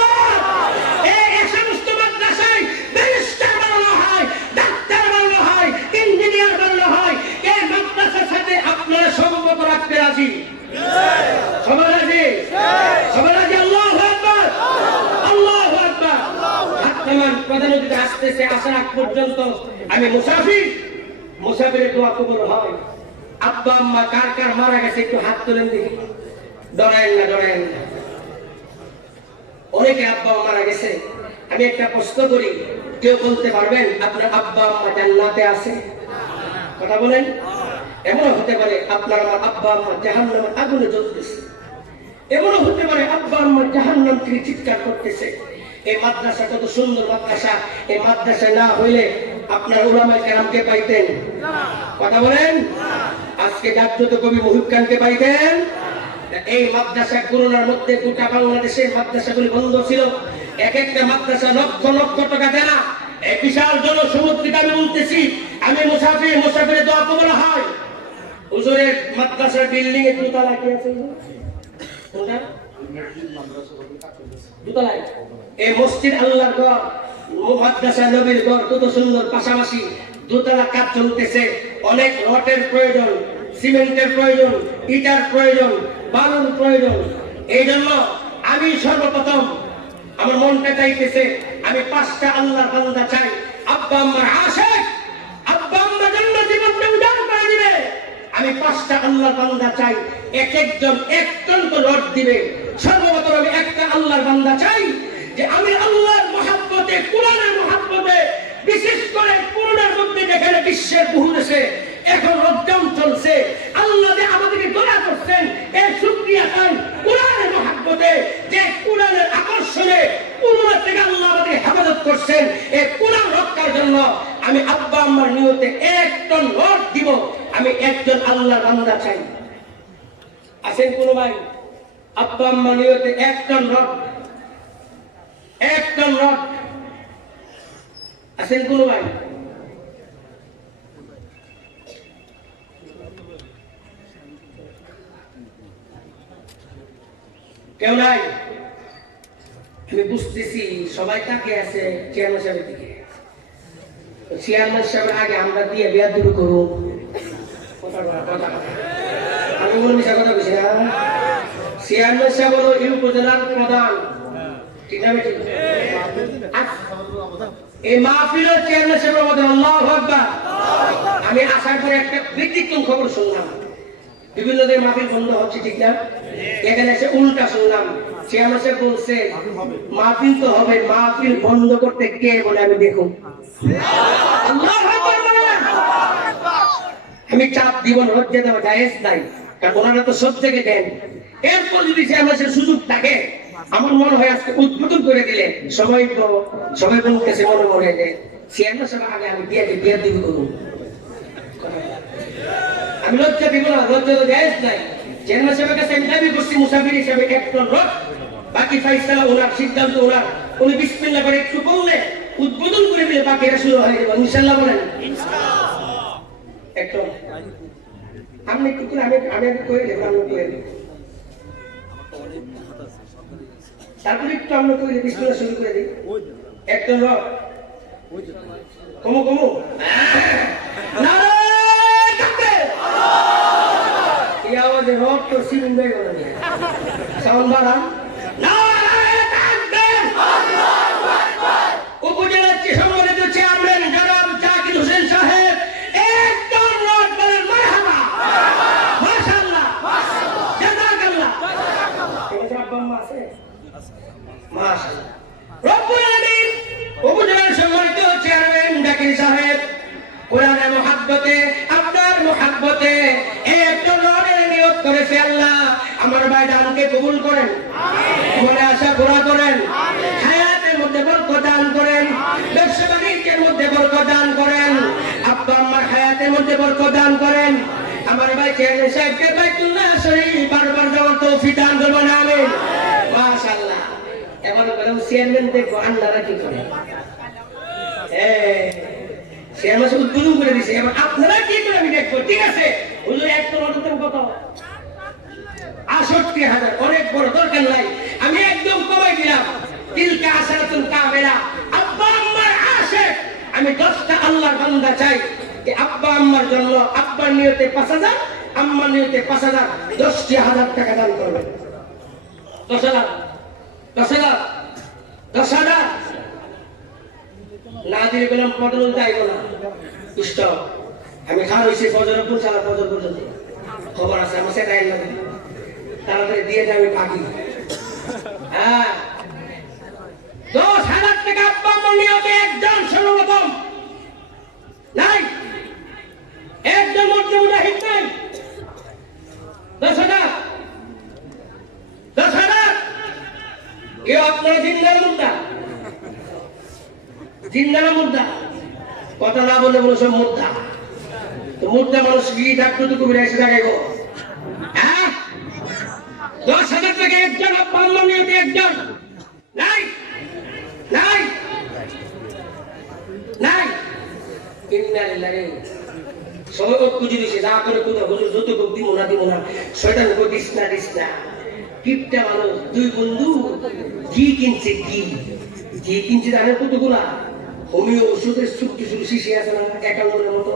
এই সমস্ত মাদ্রাসায় ব্যারিস্টার বানানো হয়, ডাক্তার বানানো হয়, ইঞ্জিনিয়ার বানানো হয়। এই মাদ্রাসার সাথে আপনারা সম্পর্ক রাখতে রাজি? সবাই রাজি? সবাই রাজি? আল্লাহু আকবার, আল্লাহু আকবার। আমার প্রধান অতিথি আসতেছে, আসার আগ পর্যন্ত আমি মুসাফিরের দোয়া কবুল হয়। আব্বা আম্মা কার কার মারা গেছে একটু হাত তোলেন দেখি। ডরায়েন না, ডরায়েন না। অনেকে আব্বা মারা গেছে। আমি একটা প্রশ্ন করি, কেউ বলতে পারবেন আপনার আব্বা আম্মা জান্নাতে আছে? কথা বলেন। এমনও হতে পারে আপনার আমার আব্বা আম্মা জাহান্নামের আগুনে জ্বলতেছে, এমনও হতে পারে আব্বা আম্মা জাহান্নাম থেকে চিৎকার করতেছে। এই মাদ্রাসা কত সুন্দর মাদ্রাসা, এই মাদ্রাসায় না হইলে আপনার উলামায়ে কেরামকে পাইতেন? কথা বলেন। আজকে জাগ্রত কবি মুহিব খানকে পাইতেন? এই মাদ্রাসা করোনার মধ্যে গোটা বাংলাদেশের মাদ্রাসাগুলি বন্ধ ছিল। এক একটা মাদ্রাসা লক্ষ লক্ষ টাকা দেনা। এই বিশাল জনসমুদ্রকে আমি বলতেছি, আমি মুসাফিরের দোয়া কবুল হয়। হুজুরের মাদ্রাসার বিল্ডিং এর দোতলা কি আছে? কোনটা? দোতলায় এই মসজিদ আল্লাহর ঘর, মাদ্রাসা নবীর ঘর, কত সুন্দর। পাশাপাশি দোতলা কাজ চলতেছে। অনেক রটের প্রয়োজন, সিমেন্টের প্রয়োজন, ইটার প্রয়োজন, বালুর প্রয়োজন। এই জন্য আমি সর্বপ্রথম আমার মনটা চাইতেছে, আমি 5টা আল্লাহর বান্দা চাই। আব্বা আম্মার আশিক, আব্বা আম্মা জান্নাত জীবনটা উজাড় করে দিবে। আমি 5টা আল্লাহর বান্দা চাই, এক একজন একজন তো রড দিবে। সর্বপ্রথম আমি একটা আল্লাহর বান্দা চাই যে আমি আল্লাহর মহব্বতে, কোরআনের মহব্বতে, বিশেষ করে কোরআনের মধ্যে যেখানে বিশ্বের বহু দেশে এখন লকডাউন চলছে, আল্লাহ যে আমাদেরকে দয়া করছেন এই শুকরিয়া তাই কোরআনের মহব্বতে, যে কোরআনের আকর্ষণে করোনা থেকে আল্লাহ আমাদের হেফাজত করছেন। এই কোরআন রক্ষার জন্য আমি আব্বা আম্মার নিয়তে 1 টন রড দিব। আমি একজন আল্লাহর বান্দা চাই। আছেন কোন ভাই? আব্বা আম্মার নিয়তে 1 টন রড, 1 টন রড। আছেন কোন ভাই? কেউ নাই? আমি বুঝতেছি সবাই তাকে আছে চেয়ারম্যান সাহেবের দিকে। চেয়ারম্যান সাহেবের আগে আমরা দিয়ে বিয়া শুরু করব। আমি বলি মিশা কথা বলছি না? চেয়ারম্যান সাহেব হলো এই উপজেলার প্রধান, ঠিক না? এই মাহফিলের চেয়ারম্যান সাহেবের মধ্যে আল্লাহু আকবার। আমি আশা করি একটা ব্যতিক্রম খবর শুনলাম, বিভিন্ন দিন মাহফিল বন্ধ হচ্ছে, ঠিক না? এখানে এসে উল্টা শুনলাম, চেয়ারম্যান সাহেব বলছে মাহফিল তো হবে, মাহফিল বন্ধ করতে কে বলে আমি দেখুন। আমি চাপ দিব না, লজ্জা দেওয়া জায়েজ নাই, কারণ ওনারা তো সব থেকে দেন। এরপর যদি চেয়ারম্যান সাহেব সুযোগ থাকে, আমার মনে হয় আজকে উদ্বোধন করে দিলে সবাই বলতেছে মনে মনে যে চেয়ারম্যান সাহেব আগে আমি বিয়ে দিব করুন। আমি লজ্জা দিব না, লজ্জা তো জায়েজ নাই। চেয়ারম্যান সাহেবের কাছে আমি দাবি করছি মুসাফির হিসাবে 1 টন রড, বাকি ফাইসালা ওনার সিদ্ধান্ত ওনার। উনি বিসমিল্লাহ করে একটু বললে উদ্বোধন করে দিলে বাকিরা শুরু হয়ে যাবে ইনশাআল্লাহ। বলেন ইনশাআল্লাহ। 1 টন আপনি একটু করে আমি করে দেব, আমি করে দেব, তারপরে একটু আমরা করে বিসমিল্লাহ শুরু করে দিই। 1 টন রড কমো নারায়ে তাকবীর। এই আওয়াজে রড তো সিলিং হয়ে গেল, সাউন্ড বাড়ান। নারায়ে তাকবীর, আল্লাহু আকবার। উপজেলার সম্মানিত চেয়ারম্যান জনাব জাকির হোসেন সাহেব 1 টন রড বলেন মারহাবা, মাশাআল্লাহ, জাযাকাল্লাহ। এই আব্বা আম্মা আছে মাশাআল্লাহ। রব্বুল আলামিন উপজেলার সম্মানিত চেয়ারম্যান জাকির সাহেব কোরআনের মহব্বতে, আপনার মহব্বতে 1 টন রডের নিয়ত করেছে। আল্লাহ আমার ভাইজানকে কবুল করেন, মনে আশা পুরা করেন, হায়াতের মধ্যে বরকত দান করেন, ব্যবসা বাণিজ্যের মধ্যে বরকত দান করেন, আব্বা আম্মার হায়াতের মধ্যে বরকত দান করেন। আমার ভাই চেয়ারম্যান সাহেবকে বাইতুল্লাহ শরীফ বারবার যাওয়ার তৌফিক দান করবেন, আমিন। মাশাআল্লাহ। এবার বলেন চেয়ারম্যান দেখো আল্লাহরা কি করে। চেয়ারম্যান সাহেব উদ্বোধন করে দিয়েছে, এবার আপনারা কি করে আমি দেখবো। ঠিক আছে হুজুর 1 টন রড কত? ৬৮,০০০। অনেক বড়, দরকার নাই, আমি একদম কমাই দিলাম। তিলকা আশরাতুন কামিলা। আব্বা আম্মার আশিক আমি 10টা আল্লাহর বান্দা চাই যে আব্বা আম্মার জন্য আব্বার নিয়তে 5,000, আম্মার নিয়তে 5,000, 10,000 টাকা দান করবেন। 10,000 না দিয়ে গেলাম পটল যাইব না। স্টপ। আমি খাওয়া হয়েছি ফজরের পর সারা ফজর পর্যন্ত খবর আছে আমার, সেটা তাড়াতাড়ি দিয়ে যাবে পাখি। হ্যাঁ 10,000 টাকা আব্বা আম্মার নিয়তে একজন সর্বপ্রথম নাই, একজন মধ্যে মুজাহিদ নাই। 10,000 কেউ আপনারা জিন্দা না মুর্দা? কথা না বলে বলো সব মুর্দা। তো মুর্দা মানুষ কি ডাক্তার তো কবিরা এসে লাগাইব? হ্যাঁ 10,000 টাকা একজন আব্বা আম্মার নিয়তে একজন নাই, নাই, নাই। সবাই ঐক্য জিনিস যা করে কোথাও হুজুর যত দিব না শয়তান দিস না। কিপটা মানুষ, 2 বন্ধু ঘি কিনছে, ঘি কিনছে জানেন কতগুলা? হোমিও ওষুধের চুক্তি শিশি আছে না, 1 আঙ্গুলের মতো,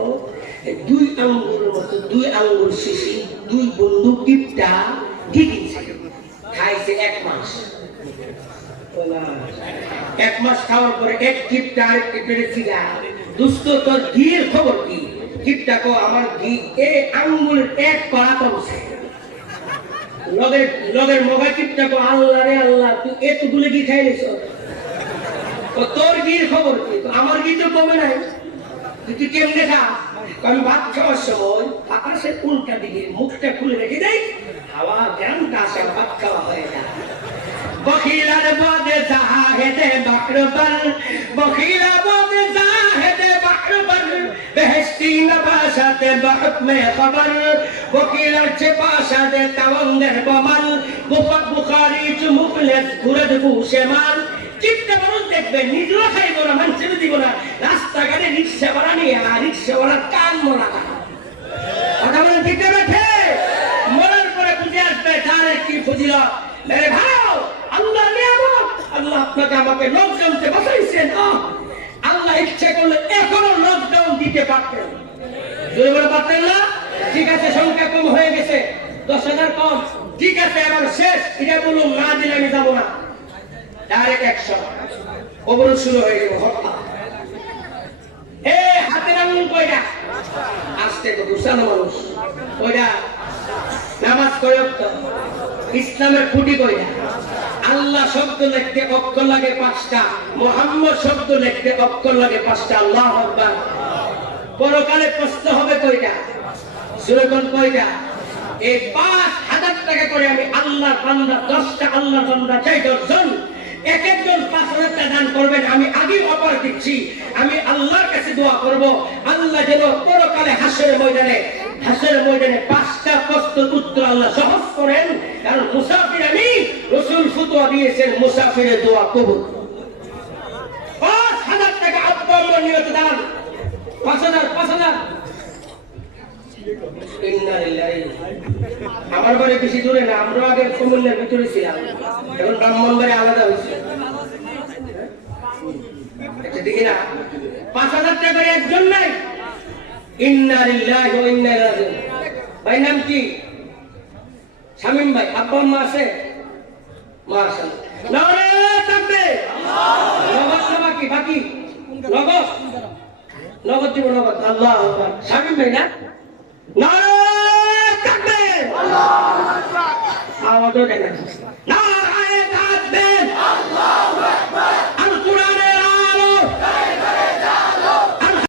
2 আঙ্গুলের মতো, 2 আঙ্গুল শিশি, 2 বন্ধু কিপটা ঘি কিনছে, খাইছে 1 মাস। 1 মাস খাওয়ার পরে 1 কিপটা আরেক কিপটারে চিগা, দুস্থ তোর ঘির খবর কি? কিপটা কো আমার ঘি এই আঙ্গুলের 1 কড়া কমছে। লগের মোবাইল কিপটা কো আল্লাহ রে আল্লাহ, তুই এতগুলো ঘি খাই নিছ, তোর ঘির খবর কি? আমার ঘি তো কমে নাই, তুই কেমনে খা? আমি ভাত খাওয়ার সময় আকাশের উল্টা দিকে মুখটা খুলে রেখে দেয়, হাওয়া জ্ঞানটা আসে, ভাত খাওয়া হয়ে যায়। বখিলার বদে জাহেদে বাকরবর, বখিলার বদে জাহেদে বাকরবর, বেহেশতি নবাসাতে বহকমে খবর, বখিলার চেপাশাতে তাওয়াঙ্গের বমান, বুখারী মুফলিস ঘুরদ বুশেমান। চিন্তা মানুষ দেখবে, নিজেরা খাইব না, মানুষের দিব না, রাস্তাঘাটে রিক্সা ভাড়া নিয়ে রিক্সা ভাড়া কান মরা কথা বলেন ঠিক না বেঠে? মরার পরে বুঝে আসবে তার কি ফজিলত। মেরে ভাই, আল্লাহ নিয়ামত, আল্লাহ আপনাকে আমাকে লকডাউনতে বাঁচাইছেন। আল্লাহ ইচ্ছে করলে এখনো লকডাউন দিতে পারতেন, যদি বলে পারতেন না? ঠিক আছে, সংখ্যা কম হয়ে গেছে, 10,000 কম, ঠিক আছে, আমার শেষ, এটা বলুন, না দিলে আমি যাবো না, ডাইরেক্ট অ্যাকশন, অবরোধ শুরু হয়ে গেল। হাতের আঙুল কয়টা? আসতে তো গুছানো মানুষ কয়টা? নামাজ কয় ওয়াক্ত? ইসলামের খুঁটি কয়টা? আল্লাহ শব্দ লিখতে অক্ষর লাগে 5টা, মুহাম্মদ শব্দ লিখতে অক্ষর লাগে 5টা। আল্লাহু আকবার। পরকালে প্রশ্ন হবে কয়টা? সুরকন কয়টা? এই 5,000 টাকা করে আমি আল্লাহর বান্দা, 10টা আল্লাহর বান্দা চাই, 10 জন, এক একজন 5,000 টাকা দান করবেন। আমি আগেই অফার দিচ্ছি, আমি আল্লাহর কাছে দোয়া করব, আল্লাহ যেন পরকালে হাসরের ময়দানে 5টা প্রশ্নের উত্তর আল্লাহ সহজ করেন। কারণ মুসাফির আমি, রাসূল ফতোয়া দিয়েছেন মুসাফিরের দোয়া কবুল। 5,000 টাকা আপনার নিয়ত দান, 5,000। আমার বাড়ি বেশি দূরে না, আমরা আগে কুমিল্লার ভিতরে ছিলাম, এখন ব্রাহ্মণবাড়ি আলাদা হয়েছে। দেখি না, 5,000 টাকা করে একজন নাই। ইন্না লিল্লাহি ওয়া ইন্না ইলাইহি রাজিউন। ভাই নাম কি? শামীম ভাই। আব্বা আম্মা আছে? মাশাআল্লাহ। নারে তাকবীর। নগদ না বাকি? বাকি নগদ, নগদ দিব, নগদ। আল্লাহু আকবার। শামীম ভাই না? নারে তাকবীর। আল্লাহু আকবার। আওয়াজও দেন না।